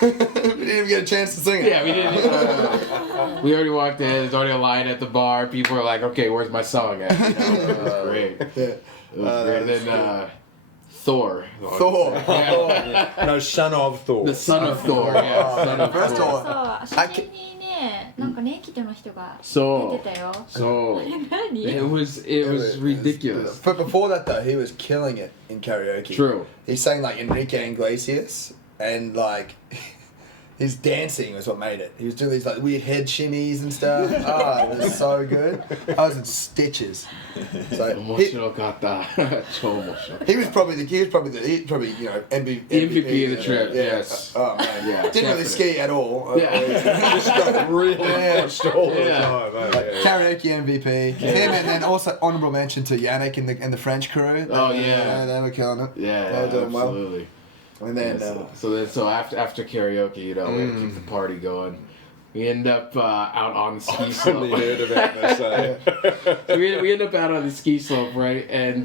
We didn't even get a chance to sing it. Yeah, we didn't. We already walked in. There's already a line at the bar. People were like, "Okay, where's my song at?" It was great. Yeah. It was great. And then Thor. No, son of Thor. The son of Thor. Yeah, son of First of Thor. all, そう写真にねなんかネイキッドの人がそう出てたよ So 何 it was ridiculous. But before that though, he was killing it in karaoke. True. He sang like Enrique Iglesias, and like his dancing was what made it. He was doing these like weird head shimmies and stuff. It was so good. I was in stitches. So he was probably MVP MVP of the trip. Yeah. Yes. Oh man. Yeah, Didn't really definitely. ski at all. Just got really pushed all the Yeah. time. Karaoke MVP. Him, and then also honourable mention to Yannick and the French crew. Oh, yeah. They were killing it. Yeah, They were doing well. absolutely. And then So after karaoke, we had to keep the party going. We end up out on the ski slope. Only heard about this. we end up out on the ski slope, right? And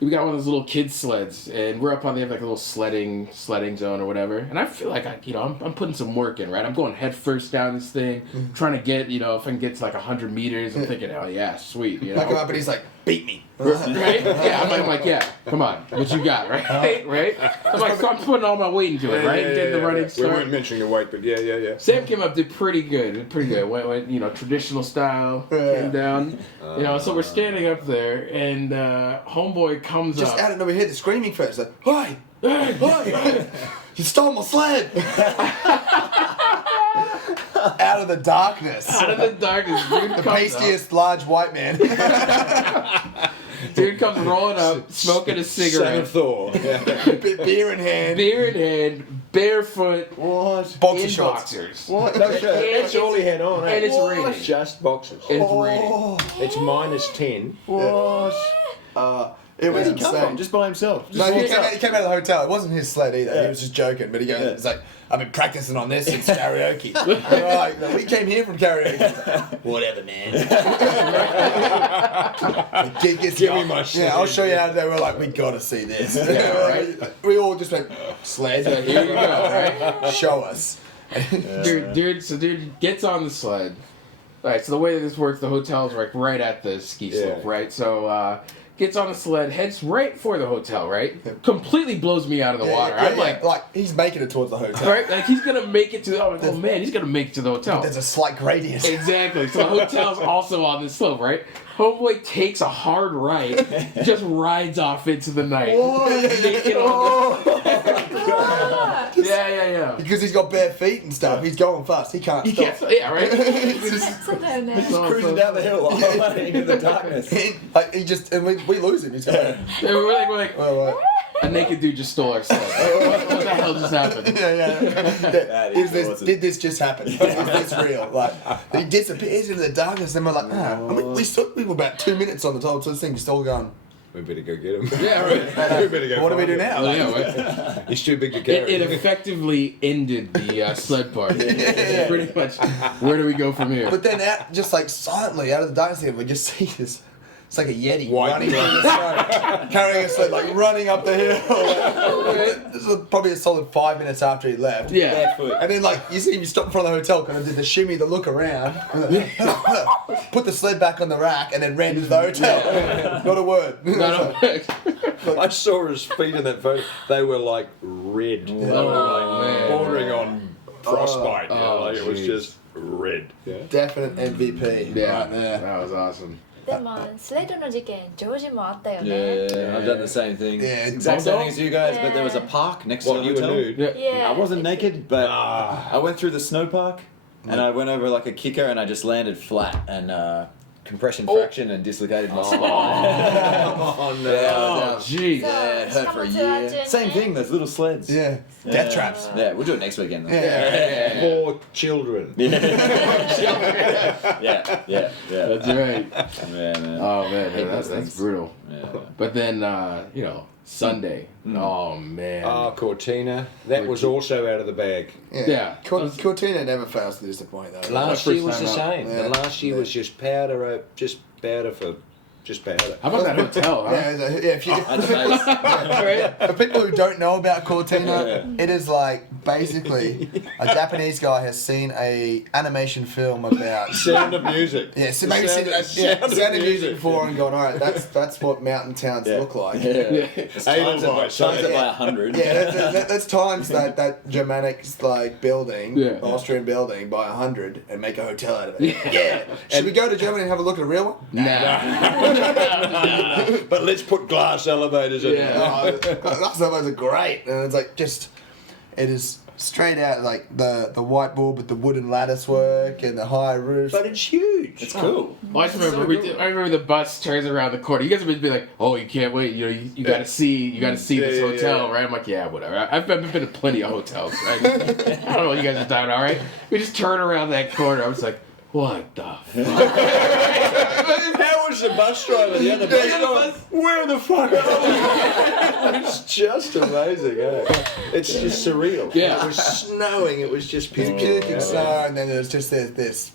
we got one of those little kid sleds, and we're up on. They have like a little sledding zone or whatever. And I feel like I'm putting some work in, right? I'm going head first down this thing, trying to get if I can get to like 100 meters. I'm thinking, oh yeah, sweet. I come up and he's like, beat me. Right? Yeah, I'm like, yeah, come on, what you got, right? Right? I'm like, so I'm putting all my weight into it, right? Getting the running We start. weren't mentioning the weight, but yeah. Sam came up, did pretty good. Went traditional style, came down. So we're standing up there, and homeboy comes Just up. out of nowhere, we heard the screaming first. Like, hey, you stole my sled. Out of the darkness. Out of the darkness, dude The comes pastiest large white man. up. Dude comes rolling up, smoking a Son cigarette, of Thor. Beer in hand. beer in hand, barefoot, What? Boxer in shorts. boxers. What? No, that's all he had on. And it's What? raining. Just boxers. And it's raining. It's minus 10. What? It was Where'd he come insane. from? Just by himself. No, he came out of the hotel. It wasn't his sled either. Yeah. He was just joking. But he goes, it's like, I've been practicing on this since karaoke. Like, we came here from karaoke. Whatever, man. The gig gets Give me my shit. Yeah, I'll show you how to do it. We're like, we gotta see this. Yeah, right. We all just went, sled. So here you go, right? Show us. Dude gets on the sled. Alright, so the way that this works, the hotel's like right at the ski slope, Yeah. right? So gets on the sled, heads right for the hotel, right? Completely blows me out of the water. I'm like, he's making it towards the hotel. right? Like he's gonna make it to oh man, he's gonna make it to the hotel. There's a slight gradient. Exactly. So the hotel's also on the slope, right? Homeboy takes a hard right, just rides off into the night. Naked on the... Yeah. Because he's got bare feet and stuff. He's going fast. He can't stop. Yeah, right? そうだよね Cruising down the hill into the darkness. Like he just and we lose him. He's going. And we're like, Oh, a naked dude just stole our sled. What the hell just happened? yeah. is awesome. Did this just happen? Is this real? Like he disappears into the darkness, and we're like, and we were about 2 minutes on the top, so this thing's still going. We better go get him. Yeah, right. We better go What do we find do him. now? Well, yeah, right. He's too big to carry. It effectively ended the sled party. Pretty much. Where do we go from here? But then, just like silently out of the darkness, we just see this. It's like a Yeti White running down the snow, carrying a sled, like running up the hill. This was probably a solid 5 minutes after he left. Yeah. And then, like, you see him stop in front of the hotel, kind of did the shimmy, the look around, put the sled back on the rack, and then ran to the hotel. Not a word. No. I saw his feet in that photo. They were like red. They were like bordering on frostbite. You know, like it was jeez. just red. Yeah. Definite MVP Yeah, right there. that was awesome. でもスレッドの事件ジョージもあったよね Yeah, I've done the same thing. Yeah, exact same thing as you guys, but there was a Yeah. park next to What, the you were hotel. nude? Yeah. I wasn't naked, but I went through the snow park and I went over like a kicker and I just landed flat and compression fraction and dislocated my spine. Oh no. Oh, jeez. Yeah, it hurt for aしかもツアー中 year. ね Same thing, those little sleds. Yeah. Death traps. Yeah, we'll do it next weekend. Though. Yeah. For children. Yeah, yeah, yeah. That's right. Yeah, man. Oh man, Hate that's those things. brutal. Yeah. But then Sunday. Oh man. Ah, Cortina. That was also out of the bag. Yeah. Cortina never fails to disappoint though. Last first year was the time out. same. Yeah. The last year was just powder for just powder. How about that hotel, huh? Yeah, if you, That's nice. for people who don't know about Cortina, it is like basically a Japanese guy has seen a animation film about Sound of music. yeah, so maybe seen Sound of music before and gone, all right, that's what mountain towns look like. Yeah. Yeah, Times it by 100. that's times that Germanic like building, Yeah. Austrian building by 100 and make a hotel out of it. Yeah. Should we go to Germany and have a look at a real one? Nah. But let's put glass elevators in Yeah. there. That's are great, and it's like it is straight out like the whiteboard with the wooden lattice work and the high roof. But it's huge. It's cool. Well, I just remember I remember the bus turns around the corner. You guys would be like, "Oh, you can't wait! You gotta see this yeah, hotel, yeah. right?" I'm like, "Yeah, whatever." I've been to plenty of hotels, right? I don't know what you guys are talking about, right? We just turn around that corner. I was like, "What the fuck?" How was the bus driver? The other bus driver? Where the fuck are we? It's just amazing, eh? It's just surreal. Yeah. It was snowing. It was just It's beautiful. puking snow, and then there's just this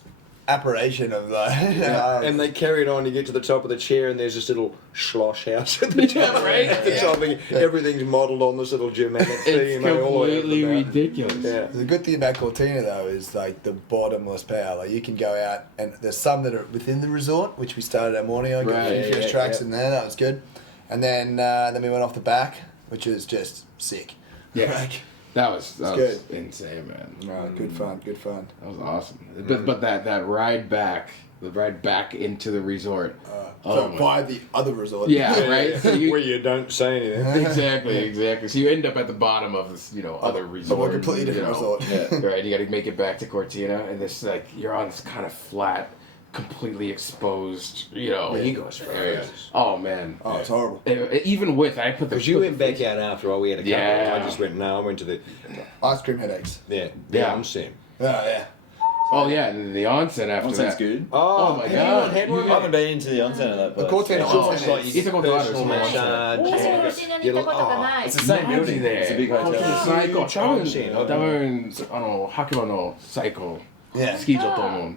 apparition of like. And they carried on to get to the top of the chair, and there's this little schloss house at the top. Yeah, right? At the top. Everything's modelled on this little Germanic It's theme. all the way up the completely mountain. ridiculous. Yeah. The good thing about Cortina though is like the bottomless power. Like you can go out, and there's some that are within the resort, which we started our morning on. Got Right, a few yeah, tracks yeah. in there. That was good. And then we went off the back, which is just sick. Yeah. Like, That was good. insane, man. no, good fun. Good fun. That was awesome. But that ride back, the ride back into the resort. So my- by the other resort. Yeah, right. So Where you don't say anything. exactly. So you end up at the bottom of this, other resort. But we're completely different resort. Right, you got to make it back to Cortina, and this like you're on this kind of flat, completely exposed, You guys are area. fabulous. Oh man. Oh, it's horrible. Even with I put the Because you went back out after all. We had a couple. Yeah. I just went. No, I went to the Ice cream headaches. the Yeah. onsen. Oh yeah. Oh yeah, and the onsen after Onsen's that. good. Oh my have you God. not had one? I haven't been into the onsen of that place. Cortina It's onsen almost like you It's get like a personal water. massage. 私もコチナに行ったことがない It's the same building. It's a big hotel. 最高。多分温白馬の最高 Yeah. スキー場と思う。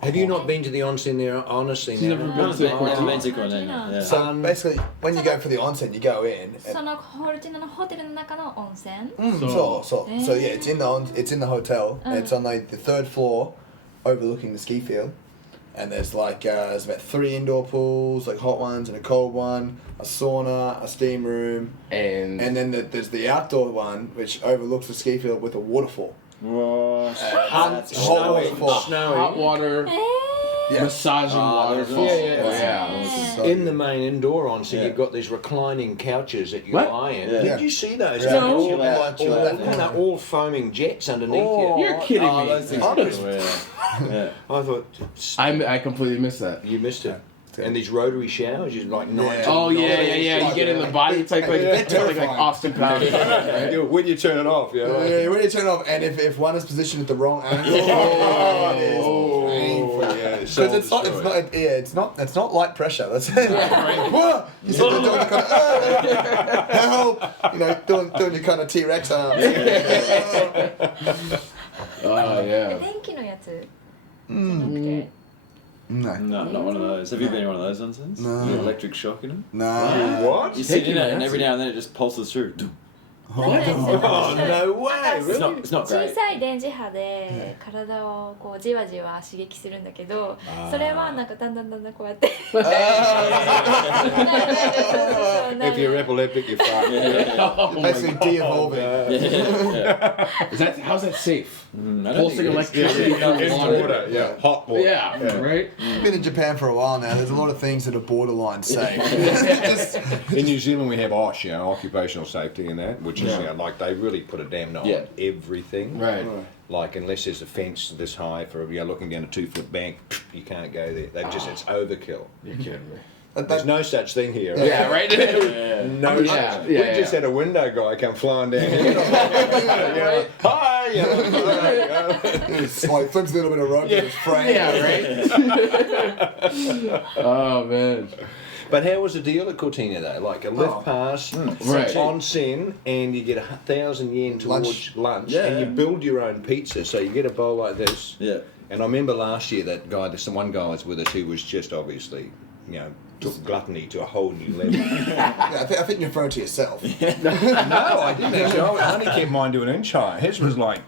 Have you not been to the onsen there? Honestly, She's never been to Never Cortina. been to Cortina. Yeah. So basically, when you go for the onsen, you go in. そのコルティナのホテルの中の温泉 So yeah, it's in the hotel. And it's on the third floor, overlooking the ski field. And there's there's about 3 indoor pools, like hot ones and a cold one, a sauna, a steam room, And and then there's the outdoor one which overlooks the ski field with a waterfall. Whoa. Hot Snowy, waterfall. hot snowy. water, Yeah. massaging waterfall. Yeah. So In the main indoor onsen, Yeah. you've got these reclining couches that you What? lie in. Yeah. Did you see those? Yeah. They're No. all, Chill out, chill out. and they're all foaming jets underneath you. You're kidding Oh, me. those things I are was- cool, yeah. I thought I completely missed that. you missed it. And these rotary showers, you like 19. Oh yeah. You get in the body. It's like terrifying. Austin Powers. Right? When you turn it off, yeah. Yeah, when you turn it off, and if one is positioned at the wrong angle, it is painful. yeah. Because it's not light pressure. That's it. Whoa! You sit there doing kind of help, doing your kind of T-Rex arms. Oh yeah. 電気のやつじゃなくて No, No, not one of those. Have you been in one of those onsens? No. The electric shock in them? no. What? You sit in Taking it and it. every now and then it just pulses through. Oh, no way! It's not, Really? it's not 小 great. さい電磁波で体をこうじわじわ刺激するんだけど、それはなんかだんだんこうやって If you're epileptic, you're fucked. Basically de-evolving. Is that how's that safe? I don't Pulsing think it is. electricity Into water, yeah, hot water. Yeah, right. I've been in Japan for a while now. There's a lot of things that are borderline safe. Just, In New Zealand, we have OSH, occupational safety, and that, which is like they really put a damn note on everything. Right. Like unless there's a fence this high for looking down a 2-foot bank, you can't go there. They've just it's overkill. You're kidding me. There's no such thing here. Yeah, right. No, Yeah, we yeah, just yeah. had a window guy come flying down here. Hi, it's like flips a little bit of rope in his frame. Yeah, right. Oh man. But how was the deal at Cortina though? Like a lift pass, Right. on sen, and you get 1,000 yen towards lunch, and you build your own pizza. So you get a bowl like this. Yeah. And I remember last year that guy, there's one guy was with us who was just obviously, took gluttony to a whole new level. Yeah, I think you're referring to yourself. No, I didn't actually. I only kept mine to an inch high. His was like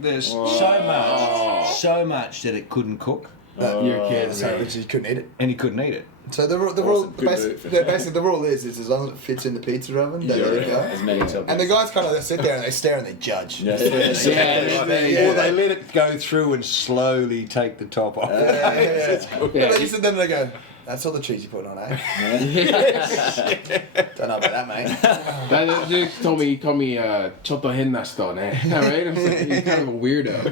this, so much that it couldn't cook, You're kidding So me. you couldn't eat it. and he couldn't eat it. So the rule, Good basically, move. the rule is as long as it fits in the pizza oven, there you go. As many toppings. And the guys kind of they sit there and they stare and they judge. Yeah. Or they let it go through and slowly take the top off. But they sit there and they go, "That's all the cheese you put on, eh?" Don't know about that, mate. That dude told me chotto henna sto ne. Right? I'm like, you're kind of a weirdo.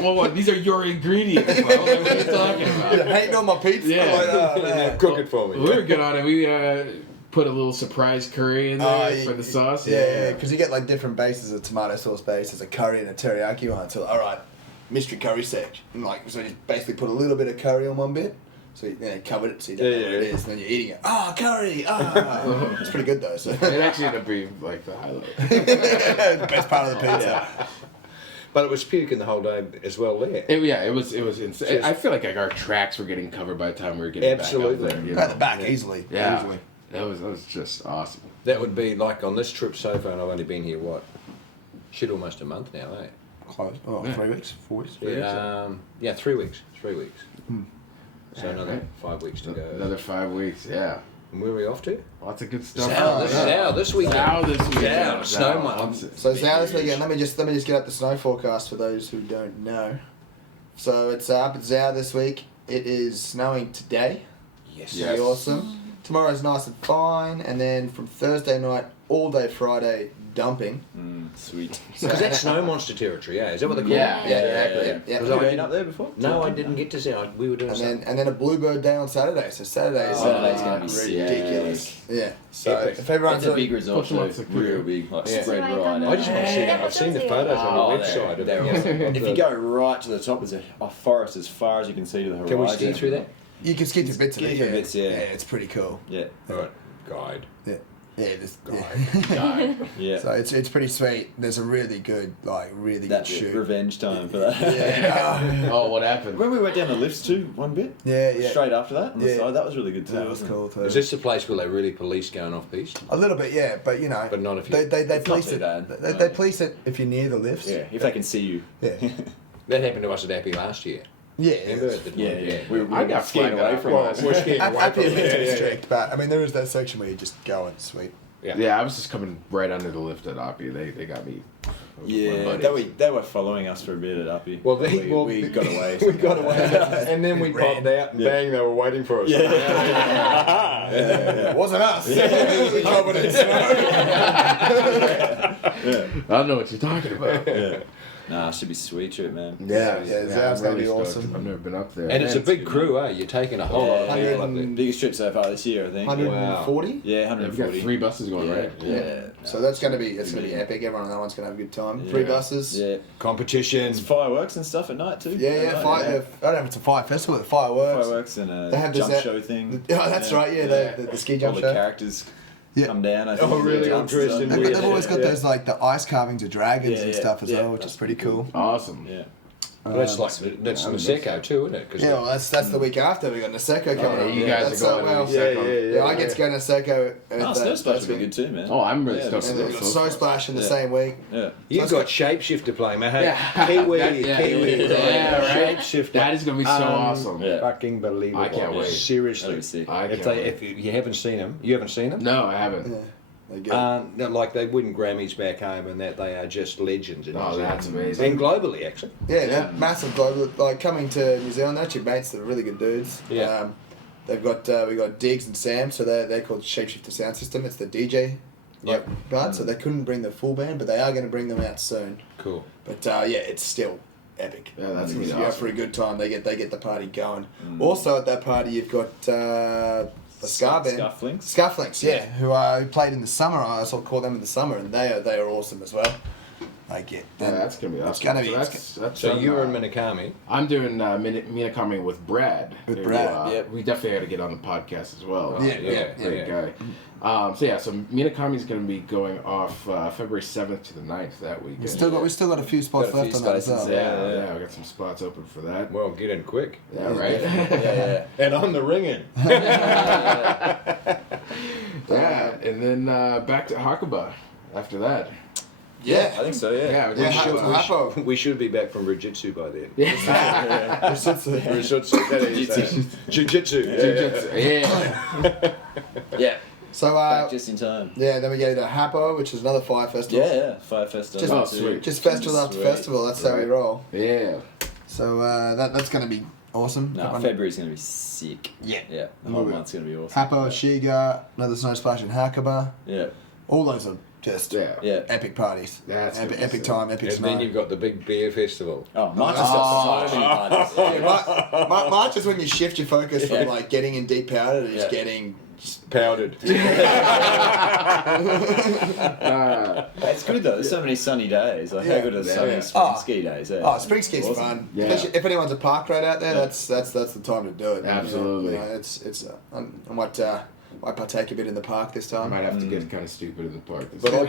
Well, what? These are your ingredients, bro. Like, what are you talking about? You're hating on my pizza. Yeah. Like, oh, man. Cook it for me. We were good on it. We put a little surprise curry in there for the sauce. Yeah, because you get like different bases of tomato sauce base. There's a curry and a teriyaki one. So, all right, mystery curry sec. And so you basically put a little bit of curry on one bit. So you covered it so you don't know what it is. And then you're eating it. Curry! It's pretty good though. So. It actually ended up being like the highlight. The best part of the pizza. But it was puking the whole day as well there. It was insane. I feel like our tracks were getting covered by the time we were getting Absolutely. back up there. At the back, easily. Yeah. Easily. That was just awesome. That would be like on this trip so far, and I've only been here, almost a month now, eh? Close. Oh, Yeah. 3 weeks? 4 weeks? 3 weeks, 3 weeks. 3 weeks. So Yeah, another right. 5 weeks to go. Another 5 weeks, yeah. And where are we off to? Lots of good stuff. Zao this weekend. Zao this weekend. Zao, snow Zao. month. So now this weekend, let me just get up the snow forecast for those who don't know. So it's up at Zao this week. It is snowing today. Yes. Pretty awesome. Tomorrow's nice and fine, and then from Thursday night all day Friday dumping. Sweet. Because that's snow monster territory, yeah? Is that what they call Yeah. it? Yeah, exactly. Yeah. Was Have I you been up there before? No, I didn't get to see it. We were doing something. And then a bluebird day on Saturday. So Saturday is Saturday's gonna be ridiculous. Yeah. So Epic. if everyone's It's a big resort Push them up too. to Real big, like Yeah. spread right I out. just want to see that. I've seen the photos on your website. They're awesome. If you go right to the top, there's a forest as far as you can see to the horizon. Can we ski through that? you can ski through bits of it. Ski through Yeah. bits, yeah. It's pretty cool. Yeah. Alright, guide. Yeah, just Yeah. So it's pretty sweet. There's a really good good That's shoot. revenge time for that. Yeah. Oh, what happened? When we went down the lifts too, one bit. Yeah, yeah. Straight after that, on the Yeah. side, that was really good too. That was wasn't cool too. Is this the place where they really police going off piste? A little bit, yeah, but But not if you. they It's not police too it. bad. They police it if you're near the lifts. Yeah, if they can see you. Yeah. That happened to us at Appy last year. Yeah. Remember? Yeah. I got skiing flagged away off. from Well, us. We're skiing away Happy from it. to be Yeah. strict, but I mean there is that section where you just go and sweet. Yeah, I was just coming right under the lift at Oppie. They got me. Yeah, they were following us for a bit at Uppy. Well, we got away. We got away. And then we ran. popped out and bang, they were waiting for us. Yeah. It wasn't us. It was covered in snow. I don't know what you're talking about. Yeah. Nah, it should be a sweet trip, man. Yeah, I'm Zav's gonna be stoked. awesome. I've never been up there. And it's a big crew, eh? You're taking a whole lot of people up there. Biggest trip so far this year, I think. 140. Yeah, We've got 140. 3 buses going, right? Yeah. So that's gonna be epic. Everyone on that one's gonna have a good time. Yeah. 3 buses. Yeah. Competition. It's fireworks and stuff at night too. Yeah, At night, I don't know if it's a fire festival, the fireworks. Fireworks and a They have this jump out- show thing. Oh, that's right. Yeah, the ski All jump the show. characters Yeah. come down. I think. Oh, really? Yeah, I'm dressed in But weird. they've always got Yeah. those the ice carvings of dragons Yeah, and yeah, stuff as yeah. well, which is pretty cool. Awesome. Yeah. Well, that's that's Niseko too, isn't it? 'Cause Yeah, well, that's the week after. We got Niseko coming up. You guys are going to Niseko. Yeah, I get to go to Niseko. Snow Splash would be good too, man. Oh, I'm really stoked. And then we got Snow Splash in the same week. Yeah. You've got Shapeshift to play, man. Hey, Kiwi. Yeah, right. Shapeshift. That is going to be so awesome. Yeah. Fucking believable. I can't wait. Seriously. If You haven't seen them, you haven't seen them? No, I haven't. Yeah. They're good. Like they win Grammys back home, and that they are just legends. In New Zealand. That's amazing. And globally, actually. Yeah, they're massive global. Like coming to New Zealand, they're actually mates. They're really good dudes. Yeah. They've got we got Diggs and Sam, so they're called Shapeshifter Sound System. It's the DJ. Yep. Guard, so they couldn't bring the full band, but they are going to bring them out soon. Cool. But yeah, it's still epic. Yeah, that's gonna be You go awesome. for a good time. They get the party going. Also at that party, you've got the ska band, Scufflinks, who played in the summer. I sort of call them in the summer, and they are awesome as well. Like that's gonna be awesome. It's gonna be. So you're in Minakami. I'm doing Minakami with Brad. With Brad, yep. We definitely got to get on the podcast as well. Yeah. Great guy. So Minakami's going to be going off February 7th to the 9th that week. we still got a few spots left on that as well. Yeah, we got some spots open for that. Well, get in quick. Yeah, right. And I'm the ringing. Yeah, and then back to Hakuba after that. Yeah, I think so, yeah. We should be back from Jiu-Jitsu by then. Jiu-Jitsu. Jiu-Jitsu. Yeah. Yeah. So Back just in time. yeah, then we go to Hapo, which is another fire festival. Yeah, Fire Festival. Sweet. Just festival after festival. That's how we roll. Yeah. So that's going to be awesome. No, February's going to be sick. Yeah. Yeah, the whole month's going to be awesome. Hapo, Shiga, another Snow Splash in Hakuba. Yeah. All those are just Yeah. epic parties. That's epic time, epic And snow. then you've got the big beer festival. Oh, March has got so many parties. March is when you shift your focus from like getting in deep powder to just getting Powdered. It's good though. There's so many sunny days. Like how good are sunny spring ski days? Eh? Oh, spring ski's fun. Yeah. Especially if anyone's a park ride out there, that's the time to do it. Absolutely. You know, it's I might partake a bit in the park this I time. might have to get kind of stupid in the park. But I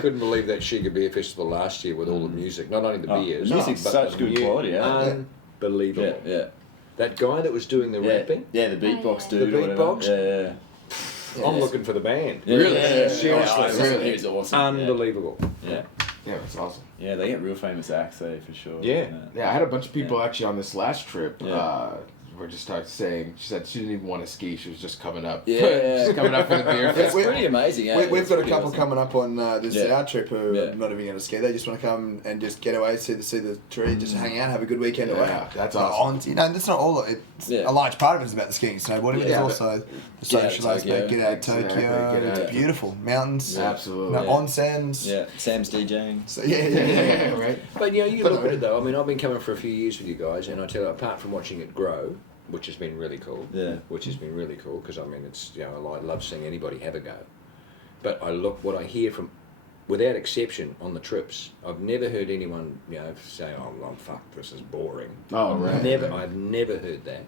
couldn't believe that Shiga Beer Festival last year with all the music. Not only the beers, the music's but such the good quality. Yeah. Unbelievable. Yeah. That guy that was doing the rapping, Yeah, the beatbox The dude. or whatever. beatbox? Yeah. I'm looking for the band. Really? Seriously. He was awesome. Unbelievable. Yeah. Yeah, that's awesome. Yeah, they get real famous acts there for sure. Yeah. Yeah, I had a bunch of people actually on this last trip. Yeah. Were just started saying she said she didn't even want to ski. She was just coming up. Yeah. Just coming up for the beer It's fest. pretty amazing. Yeah. We've It's got a pretty couple awesome. coming up on this our trip who Yeah. are not even going to ski. They just want to come and just get away, see the tree, just hang out, have a good weekend away. Yeah, that's awesome. That's not all. It's Yeah. a large part of it is about the skiing, snowboarding. But Yeah. it's also the Get out of social aspect. Tokyo. Get out of Exactly, Tokyo. get out. It's beautiful. Mountains. Absolutely. No, onsens. Yeah, Sam's DJing. So, Yeah, right. But you look at it though. I mean, I've been coming for a few years with you guys, and I tell you, apart from watching it grow, which has been really cool. Yeah. Which has been really cool because I mean, it's I love seeing anybody have a go. But what I hear from, without exception, on the trips, I've never heard anyone say, "Oh, fuck, this is boring." Oh, right. I've never heard that,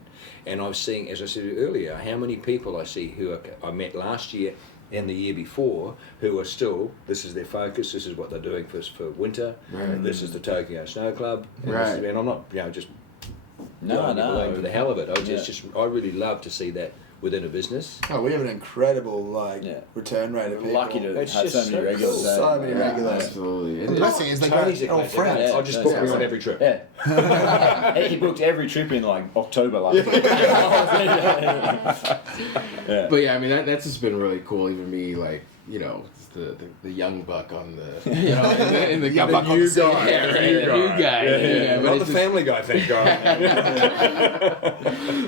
and I've seen, as I said earlier, how many people I see who I met last year and the year before who are still, this is their focus, this is what they're doing for winter, Right. this is the Tokyo Snow Club, and Right. and I'm not just No. for the hell of it. I really love to see that within a business. Oh, we have an incredible return rate of people. Lucky to It's have just so many regulars. cool. eh? So many regulars. Absolutely. The best thing is they Tony's a go all classic. friends. Yeah. I'll just book me on every trip. Yeah. He booked every trip in like October last year. Yeah. But yeah, I mean that's just been really cool. Even me, like the young buck on the in the young buck on new the scene. guy, yeah, right, the new guy. Yeah, but Not it's the just- Family Guy, thank God.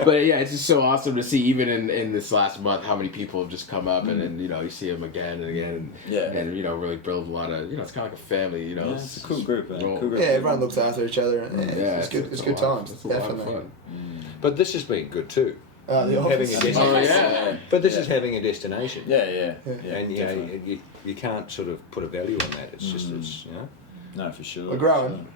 But yeah, it's just so awesome to see even in this last month how many people have just come up and then you see them again and again and really build a lot of it's kind of like a family. Yeah, it's a cool group, man. Well, Cool group. Yeah, everyone looks after each other. And, it's good. It's good times. It's a lot of Definitely. fun. But this has been good too. The Having office. a destination. Oh yeah. But this is having a destination. Yeah. And definitely. you can't sort of put a value on that. It's just No, for sure. We're growing.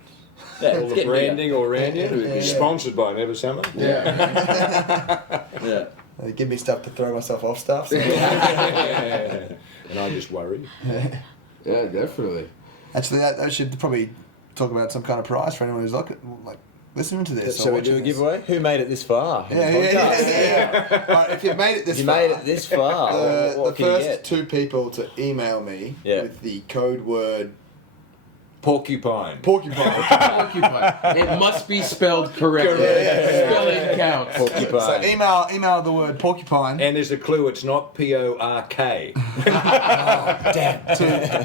Yeah, all it's the getting branding or around you. We'd be Yeah. sponsored by Never Summer. Yeah. bigger. Yeah. They give me stuff to throw myself off stuff. So. And I just worry. Yeah, definitely. Actually, I should probably talk about some kind of prize for anyone who's listening to this. Shall we do a giveaway? Who made it this far? Yeah. Right, if you've made it this far, made it this far. the first 2 people to email me with the code word porcupine. Porcupine. It must be spelled correctly. Spelling counts. Porcupine. So email the word porcupine. And there's a clue, it's not P-O-R-K.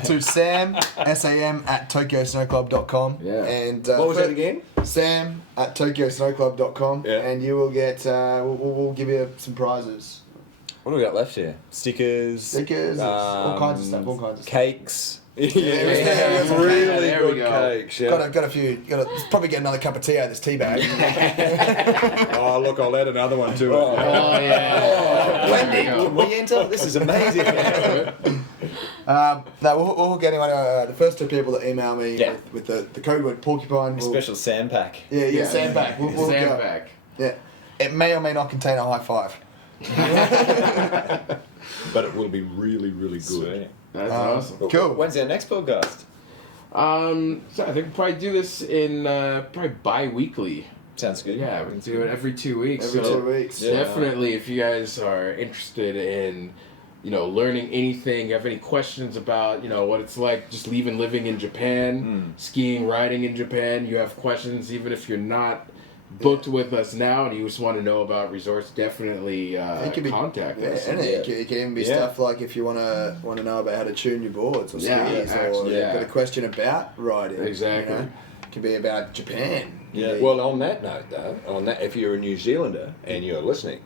to Sam, S-A-M, at TokyoSnowClub.com. Yeah. And, What was that again? Sam at TokyoSnowClub.com. Yeah. And you will get, we'll give you some prizes. What do we got left here? Stickers. All kinds of stuff. All kinds of stuff. Cakes. Really There we good go. cakes. Yeah. Got a few. Probably get another cup of tea out of this tea bag. Oh, look, I'll add another one to it. Oh, yeah. Blending. Can we enter? This is amazing. No, we'll hook anyone. The first 2 people that email me with the code word porcupine. Special Sam pack. Yeah, Sam back. We'll go. Sandbag. Yeah. It may or may not contain a high five. But it will be really, really good. Sweet. That's awesome. Cool. When's our next podcast? So I think we'll probably do this in probably bi-weekly. Sounds good. Yeah, we do it every 2 weeks. Every so 2 weeks. Yeah. definitely, if you guys are interested in, learning anything, you have any questions about, what it's like just living in Japan, skiing, riding in Japan, you have questions, even if you're not booked with us now and you just want to know about resorts, definitely contact us. And it can even be stuff like if you want to know about how to tune your boards or skis, or you've got a question about riding. Exactly. It can be about Japan. Yeah. Well, on that note, though, if you're a New Zealander and you're listening,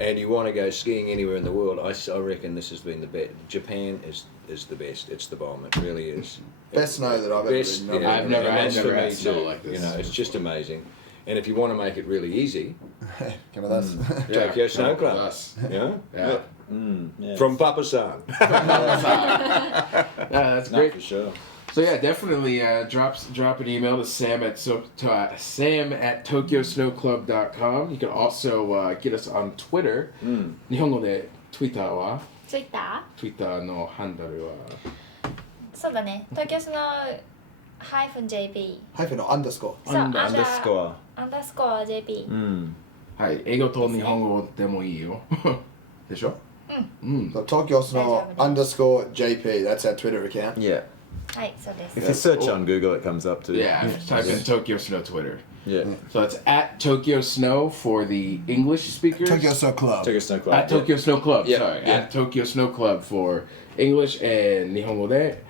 and you want to go skiing anywhere in the world, I reckon this has been the best. Japan is the best. It's the bomb. It really is. Best snow that I've ever Best, ridden. I've never and that's for had me snow too. like this. It's just amazing. And if you want to make it really easy, Come with us. Tokyo Snow Club. Us. Yeah. Yeah. Yeah. From Papa-san. That's No, great. for sure. So yeah, definitely drop an email to Sam at TokyoSnowClub.com. You can also get us on Twitter. 日本語で Twitter は Twitter? Twitter のハンドルはそうだね。東京スノー-JP。ハイフンのアンダースコそう、アンダースコア。アンダースコア JP。はい、英語と日本語でもいいよ。でしょ？ア。So Tokyo Snow _JP. That's our Twitter account. Yeah. はい、そうです。 If you search on Google, it comes up too. Yeah, type in Tokyo Snow Twitter. Yeah. So it's at Tokyo Snow for the English speakers. Tokyo Snow Club. Tokyo Snow Club. At Tokyo Snow Club, Yeah, sorry. yeah. At Tokyo Snow Club for English and 日本語で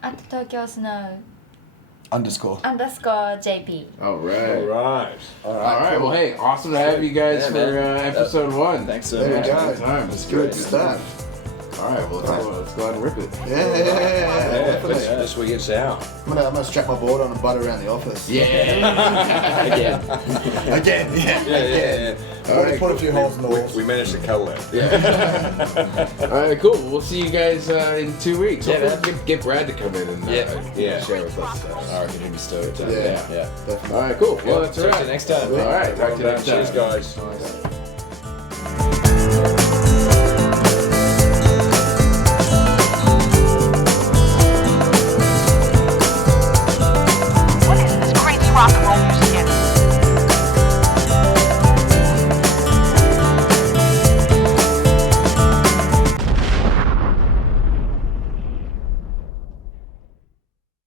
あと東京スノー_. _JP。 All right. All right. All All right. cool. Well, hey, awesome to have you guys Yeah, for man. episode 1. Thanks so There we much. go. Good time. That's good stuff. All right. Well, let's go ahead and rip it. Yeah, This definitely. week it's out. I'm gonna strap my board on and butt around the office. Yeah. Again. Again, yeah. Put a few holes in the walls. We managed to cull that. All right. Cool. We'll see you guys in 2 weeks. Yeah, Hopefully get Brad to come in and Yeah. share with us. I reckon he'd be stoked. Yeah. Yeah. Definitely. All right. Cool. Well, that's Talk to right. you next time. All right. Talk to you next time. Cheers, guys. Nice.